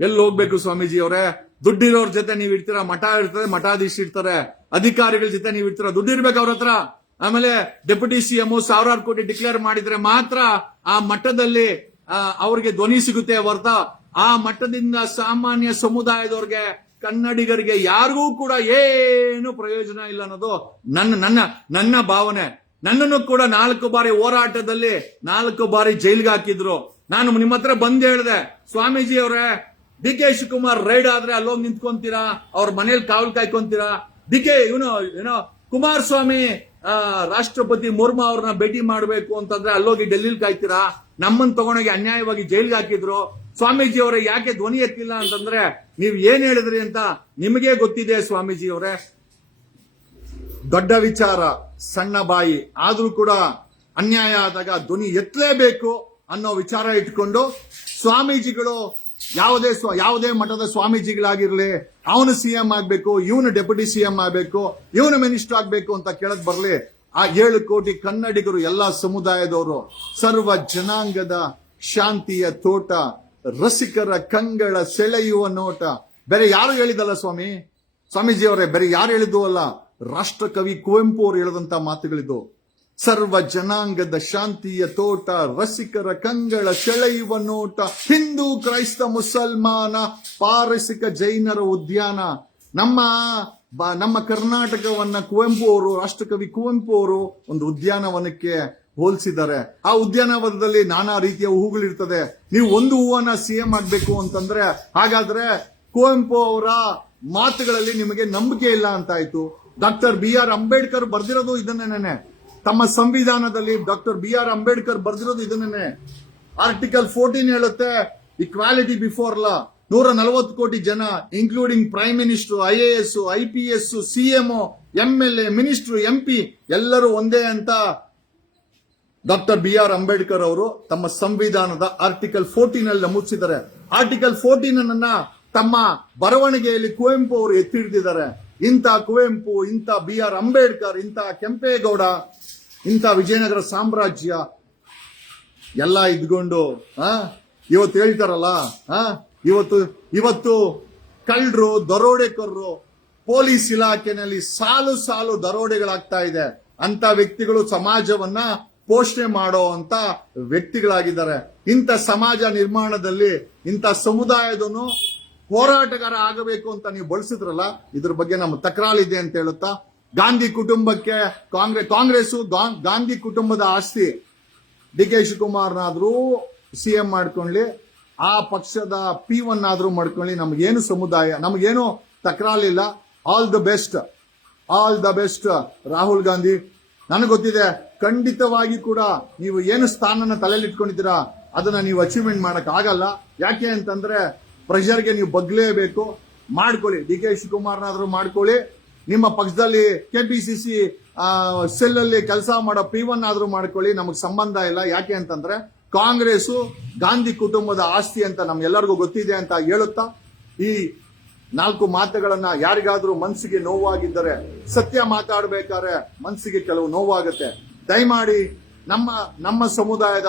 ಎಲ್ಲೋಗ್ಬೇಕು ಸ್ವಾಮೀಜಿ ಅವರೇ? ದುಡ್ಡಿರೋರ್ ಜೊತೆ ನೀವು ಇರ್ತೀರಾ, ಮಠ ಇರ್ತದೆ, ಮಠಾಧೀಶ ಇರ್ತಾರೆ, ಅಧಿಕಾರಿಗಳ ಜೊತೆ ನೀವು ಇರ್ತೀರಾ, ದುಡ್ಡು ಇರ್ಬೇಕು ಅವ್ರ ಹತ್ರ. ಆಮೇಲೆ ಡೆಪ್ಯೂಟಿ ಸಿಎಂ 1000 ಕೋಟಿ ಡಿಕ್ಲೇರ್ ಮಾಡಿದ್ರೆ ಮಾತ್ರ ಆ ಮಟ್ಟದಲ್ಲಿ ಅವ್ರಿಗೆ ಧ್ವನಿ ಸಿಗುತ್ತೆ ಹೊರತ ಆ ಮಟ್ಟದಿಂದ ಸಾಮಾನ್ಯ ಸಮುದಾಯದವ್ರಿಗೆ, ಕನ್ನಡಿಗರಿಗೆ ಯಾರಿಗೂ ಕೂಡ ಏನು ಪ್ರಯೋಜನ ಇಲ್ಲ ಅನ್ನೋದು ನನ್ನ ಭಾವನೆ. ನನ್ನನ್ನು ಕೂಡ 4 ಬಾರಿ ಹೋರಾಟದಲ್ಲಿ 4 ಬಾರಿ ಜೈಲ್ಗೆ ಹಾಕಿದ್ರು. ನಾನು ನಿಮ್ಮ ಹತ್ರ ಬಂದ್ ಹೇಳಿದೆ, ಸ್ವಾಮೀಜಿ ಅವರೇ, ಡಿ ಕೆ ಶಿವಕುಮಾರ್ ರೈಡ್ ಆದ್ರೆ ಅಲ್ಲೋಗಿ ನಿಂತ್ಕೊಂತೀರಾ, ಅವ್ರ ಮನೇಲಿ ಕಾವಲು ಕಾಯ್ಕೊಂತೀರಾ. ಡಿ ಕೆ ಏನೋ ಕುಮಾರಸ್ವಾಮಿ ರಾಷ್ಟ್ರಪತಿ ಮುರ್ಮು ಅವ್ರನ್ನ ಭೇಟಿ ಮಾಡಬೇಕು ಅಂತಂದ್ರೆ ಅಲ್ಲೋಗಿ ಡೆಲ್ಲಿಲಿ ಕಾಯ್ತೀರಾ. ನಮ್ಮನ್ನ ತಗೊಂಡೋಗಿ ಅನ್ಯಾಯವಾಗಿ ಜೈಲ್ಗೆ ಹಾಕಿದ್ರು. ಸ್ವಾಮೀಜಿ ಅವರೇ ಯಾಕೆ ಧ್ವನಿ ಎತ್ತಿಲ್ಲ ಅಂತಂದ್ರೆ ನೀವ್ ಏನ್ ಹೇಳಿದ್ರಿ ಅಂತ ನಿಮಗೆ ಗೊತ್ತಿದೆ ಸ್ವಾಮೀಜಿ ಅವರೇ. ದೊಡ್ಡ ವಿಚಾರ, ಸಣ್ಣ ಬಾಯಿ, ಆದ್ರೂ ಕೂಡ ಅನ್ಯಾಯ ಆದಾಗ ಧ್ವನಿ ಎತ್ತಲೇಬೇಕು ಅನ್ನೋ ವಿಚಾರ ಇಟ್ಕೊಂಡು ಸ್ವಾಮೀಜಿಗಳು ಯಾವುದೇ ಮಠದ ಸ್ವಾಮೀಜಿಗಳಾಗಿರ್ಲಿ, ಅವನು ಸಿಎಂ ಆಗ್ಬೇಕು, ಇವನು ಡೆಪ್ಯೂಟಿ ಸಿಎಂ ಆಗ್ಬೇಕು, ಇವನು ಮಿನಿಸ್ಟರ್ ಆಗ್ಬೇಕು ಅಂತ ಕೇಳಕ್ ಬರ್ಲಿ. ಆ 7 ಕೋಟಿ ಕನ್ನಡಿಗರು, ಎಲ್ಲಾ ಸಮುದಾಯದವರು, ಸರ್ವ ಜನಾಂಗದ ಶಾಂತಿಯ ತೋಟ, ರಸಿಕರ ಕಂಗಳ ಸೆಳೆಯುವ ನೋಟ. ಬೇರೆ ಯಾರು ಹೇಳಿದಲ್ಲ ಸ್ವಾಮೀಜಿ ಅವರೇ, ಬೇರೆ ಯಾರು ಹೇಳಿದ್ದು ಅಲ್ಲ, ರಾಷ್ಟ್ರಕವಿ ಕುವೆಂಪು ಅವರು ಹೇಳಿದಂತ ಮಾತುಗಳಿದ್ದು. ಸರ್ವ ಜನಾಂಗದ ಶಾಂತಿಯ ತೋಟ, ರಸಿಕರ ಕಂಗಳ ಸೆಳೆಯುವ ನೋಟ, ಹಿಂದೂ ಕ್ರೈಸ್ತ ಮುಸಲ್ಮಾನ ಪಾರಸಿಕ ಜೈನರ ಉದ್ಯಾನ. ನಮ್ಮ ಕರ್ನಾಟಕವನ್ನ ಕುವೆಂಪು ಅವರು, ರಾಷ್ಟ್ರಕವಿ ಕುವೆಂಪು ಅವರು ಒಂದು ಉದ್ಯಾನವನಕ್ಕೆ ಹೋಲಿಸಿದ್ದಾರೆ. ಆ ಉದ್ಯಾನವನದಲ್ಲಿ ನಾನಾ ರೀತಿಯ ಹೂಗಳಿರ್ತದೆ. ನೀವು ಒಂದು ಹೂವನ್ನ ಸಿಎಂ ಆಗ್ಬೇಕು ಅಂತಂದ್ರೆ ಹಾಗಾದ್ರೆ ಕುವೆಂಪು ಅವರ ಮಾತುಗಳಲ್ಲಿ ನಿಮಗೆ ನಂಬಿಕೆ ಇಲ್ಲ ಅಂತಾಯ್ತು. ಡಾಕ್ಟರ್ BR ಅಂಬೇಡ್ಕರ್ ಬರ್ದಿರೋದು ಇದನ್ನೇನೆ. ತಮ್ಮ ಸಂವಿಧಾನದಲ್ಲಿ ಡಾಕ್ಟರ್ BR ಅಂಬೇಡ್ಕರ್ ಬರ್ದಿರೋದು ಇದನ್ನೇ. ಆರ್ಟಿಕಲ್ 14 ಹೇಳುತ್ತೆ, ಇಕ್ವಾಲಿಟಿ ಬಿಫೋರ್ ಲಾ. 140 ಕೋಟಿ ಜನ, including prime minister, IAS, IPS, CM, MLA, minister, MP ಎಲ್ಲರೂ ಒಂದೇ ಅಂತ ಡಾಕ್ಟರ್ BR ಅಂಬೇಡ್ಕರ್ ಅವರು ತಮ್ಮ ಸಂವಿಧಾನದ ಆರ್ಟಿಕಲ್ 14 ಅಲ್ಲಿ ನಮೂದಿಸಿದ್ದಾರೆ. ಆರ್ಟಿಕಲ್ 14 ಅನ್ನ ತಮ್ಮ ಬರವಣಿಗೆಯಲ್ಲಿ ಕುವೆಂಪು ಅವರು ಎತ್ತಿ ಹಿಡಿದಿದ್ದಾರೆ. ಇಂಥ ಕುವೆಂಪು, ಇಂಥ BR ಅಂಬೇಡ್ಕರ್, ಇಂಥ ಕೆಂಪೇಗೌಡ, ಇಂಥ ವಿಜಯನಗರ ಸಾಮ್ರಾಜ್ಯ ಎಲ್ಲ ಇದ್ಕೊಂಡು ಇವತ್ತು ಹೇಳ್ತಾರಲ್ಲ, ಇವತ್ತು ಕಳ್ಳರು, ದರೋಡೆಕೋರರು ಪೊಲೀಸ್ ಇಲಾಖೆನಲ್ಲಿ ಸಾಲು ಸಾಲು ದರೋಡೆಗಳಾಗ್ತಾ ಇದೆ. ಅಂತ ವ್ಯಕ್ತಿಗಳು ಸಮಾಜವನ್ನ ಪೋಷಣೆ ಮಾಡೋ ಅಂತ ವ್ಯಕ್ತಿಗಳಾಗಿದ್ದಾರೆ. ಇಂಥ ಸಮಾಜ ನಿರ್ಮಾಣದಲ್ಲಿ ಇಂಥ ಸಮುದಾಯದನು ಹೋರಾಟಗಾರ ಆಗಬೇಕು ಅಂತ ನೀವು ಬಳಸಿದ್ರಲ್ಲ, ಇದ್ರ ಬಗ್ಗೆ ನಮ್ಮ ತಕರಾರಿದೆ ಅಂತ ಹೇಳುತ್ತಾ, ಗಾಂಧಿ ಕುಟುಂಬಕ್ಕೆ ಕಾಂಗ್ರೆಸ್ ಗಾಂಧಿ ಕುಟುಂಬದ ಆಸ್ತಿ DK ಶಿವಕುಮಾರ್ನಾದ್ರೂ CM ಮಾಡ್ಕೊಳ್ಳಿ, ಆ ಪಕ್ಷದ P1 ಆದ್ರೂ ಮಾಡ್ಕೊಳ್ಳಿ, ನಮಗೇನು ಸಮುದಾಯ, ನಮಗೇನು ತಕರಾರಿಲ್ಲ. All the best Rahul Gandhi. ನನಗೆ ಗೊತ್ತಿದೆ, ಖಂಡಿತವಾಗಿ ಕೂಡ ನೀವು ಏನು ಸ್ಥಾನನ ತಲೆಯಲ್ಲಿ ಇಟ್ಕೊಂಡಿದ್ದೀರಾ ಅದನ್ನ ನೀವು ಅಚೀವ್ಮೆಂಟ್ ಮಾಡಕ್ ಆಗಲ್ಲ. ಯಾಕೆ ಅಂತಂದ್ರೆ ಪ್ರೆಷರ್ಗೆ ನೀವು ಬಗ್ಲೇಬೇಕು. ಮಾಡ್ಕೊಳ್ಳಿ, DK ಶಿವಕುಮಾರ್ನಾದ್ರೂ ಮಾಡ್ಕೊಳ್ಳಿ, ನಿಮ್ಮ ಪಕ್ಷದಲ್ಲಿ KPCC ಸೆಲ್ ಅಲ್ಲಿ ಕೆಲಸ ಮಾಡೋ P1 ಆದ್ರೂ ಮಾಡ್ಕೊಳ್ಳಿ, ನಮಗ್ ಸಂಬಂಧ ಇಲ್ಲ. ಯಾಕೆ ಅಂತಂದ್ರೆ ಕಾಂಗ್ರೆಸ್ ಗಾಂಧಿ ಕುಟುಂಬದ ಆಸ್ತಿ ಅಂತ ನಮ್ಗೆಲ್ಲರಿಗೂ ಗೊತ್ತಿದೆ ಅಂತ ಹೇಳುತ್ತಾ, ಈ 4 ಮಾತುಗಳನ್ನ ಯಾರಿಗಾದ್ರೂ ಮನಸ್ಸಿಗೆ ನೋವಾಗಿದ್ದರೆ, ಸತ್ಯ ಮಾತಾಡ್ಬೇಕಾದ್ರೆ ಮನಸ್ಸಿಗೆ ಕೆಲವು ನೋವಾಗುತ್ತೆ, ದಯಮಾಡಿ ನಮ್ಮ ಸಮುದಾಯದ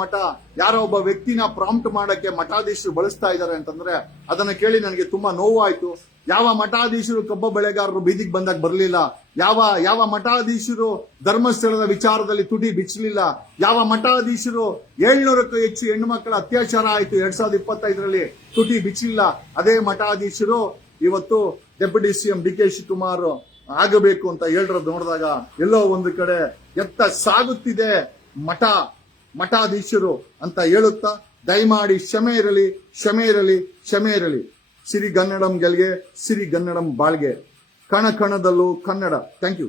ಮಠ ಯಾರೋ ಒಬ್ಬ ವ್ಯಕ್ತಿನ ಪ್ರಾಂಪ್ಟ್ ಮಾಡಕ್ಕೆ ಮಠಾಧೀಶರು ಬಳಸ್ತಾ ಇದ್ದಾರೆ ಅಂತಂದ್ರೆ ಅದನ್ನ ಕೇಳಿ ನನಗೆ ತುಂಬಾ ನೋವಾಯ್ತು. ಯಾವ ಮಠಾಧೀಶರು ಕಬ್ಬ ಬೆಳೆಗಾರರು ಬೀದಿಗೆ ಬಂದಾಗ ಬರಲಿಲ್ಲ, ಯಾವ ಮಠಾಧೀಶರು ಧರ್ಮಸ್ಥಳದ ವಿಚಾರದಲ್ಲಿ ತುಟಿ ಬಿಚ್ಚಲಿಲ್ಲ, ಯಾವ ಮಠಾಧೀಶರು 700ಕ್ಕೂ ಹೆಚ್ಚು ಹೆಣ್ಣು ಮಕ್ಕಳ ಅತ್ಯಾಚಾರ ಆಯ್ತು 2025ರಲ್ಲಿ ತುಟಿ ಬಿಚ್ಚಲಿಲ್ಲ, ಅದೇ ಮಠಾಧೀಶರು ಇವತ್ತು ಡೆಪ್ಯೂಟಿ CM DK ಶಿವಕುಮಾರ್ ಆಗಬೇಕು ಅಂತ ಹೇಳಿರೋದು ನೋಡಿದಾಗ ಎಲ್ಲೋ ಒಂದು ಕಡೆ ಎತ್ತ ಸಾಗುತ್ತಿದೆ ಮಠಾಧೀಶರು ಅಂತ ಹೇಳುತ್ತಾ, ದಯಮಾಡಿ ಕ್ಷಮೆ ಇರಲಿ. ಸಿರಿಗನ್ನಡಂ ಗೆಲ್ಗೆ, ಸಿರಿಗನ್ನಡಂ ಬಾಳ್ಗೆ, ಕಣ ಕಣದಲ್ಲೂ ಕನ್ನಡ. Thank you.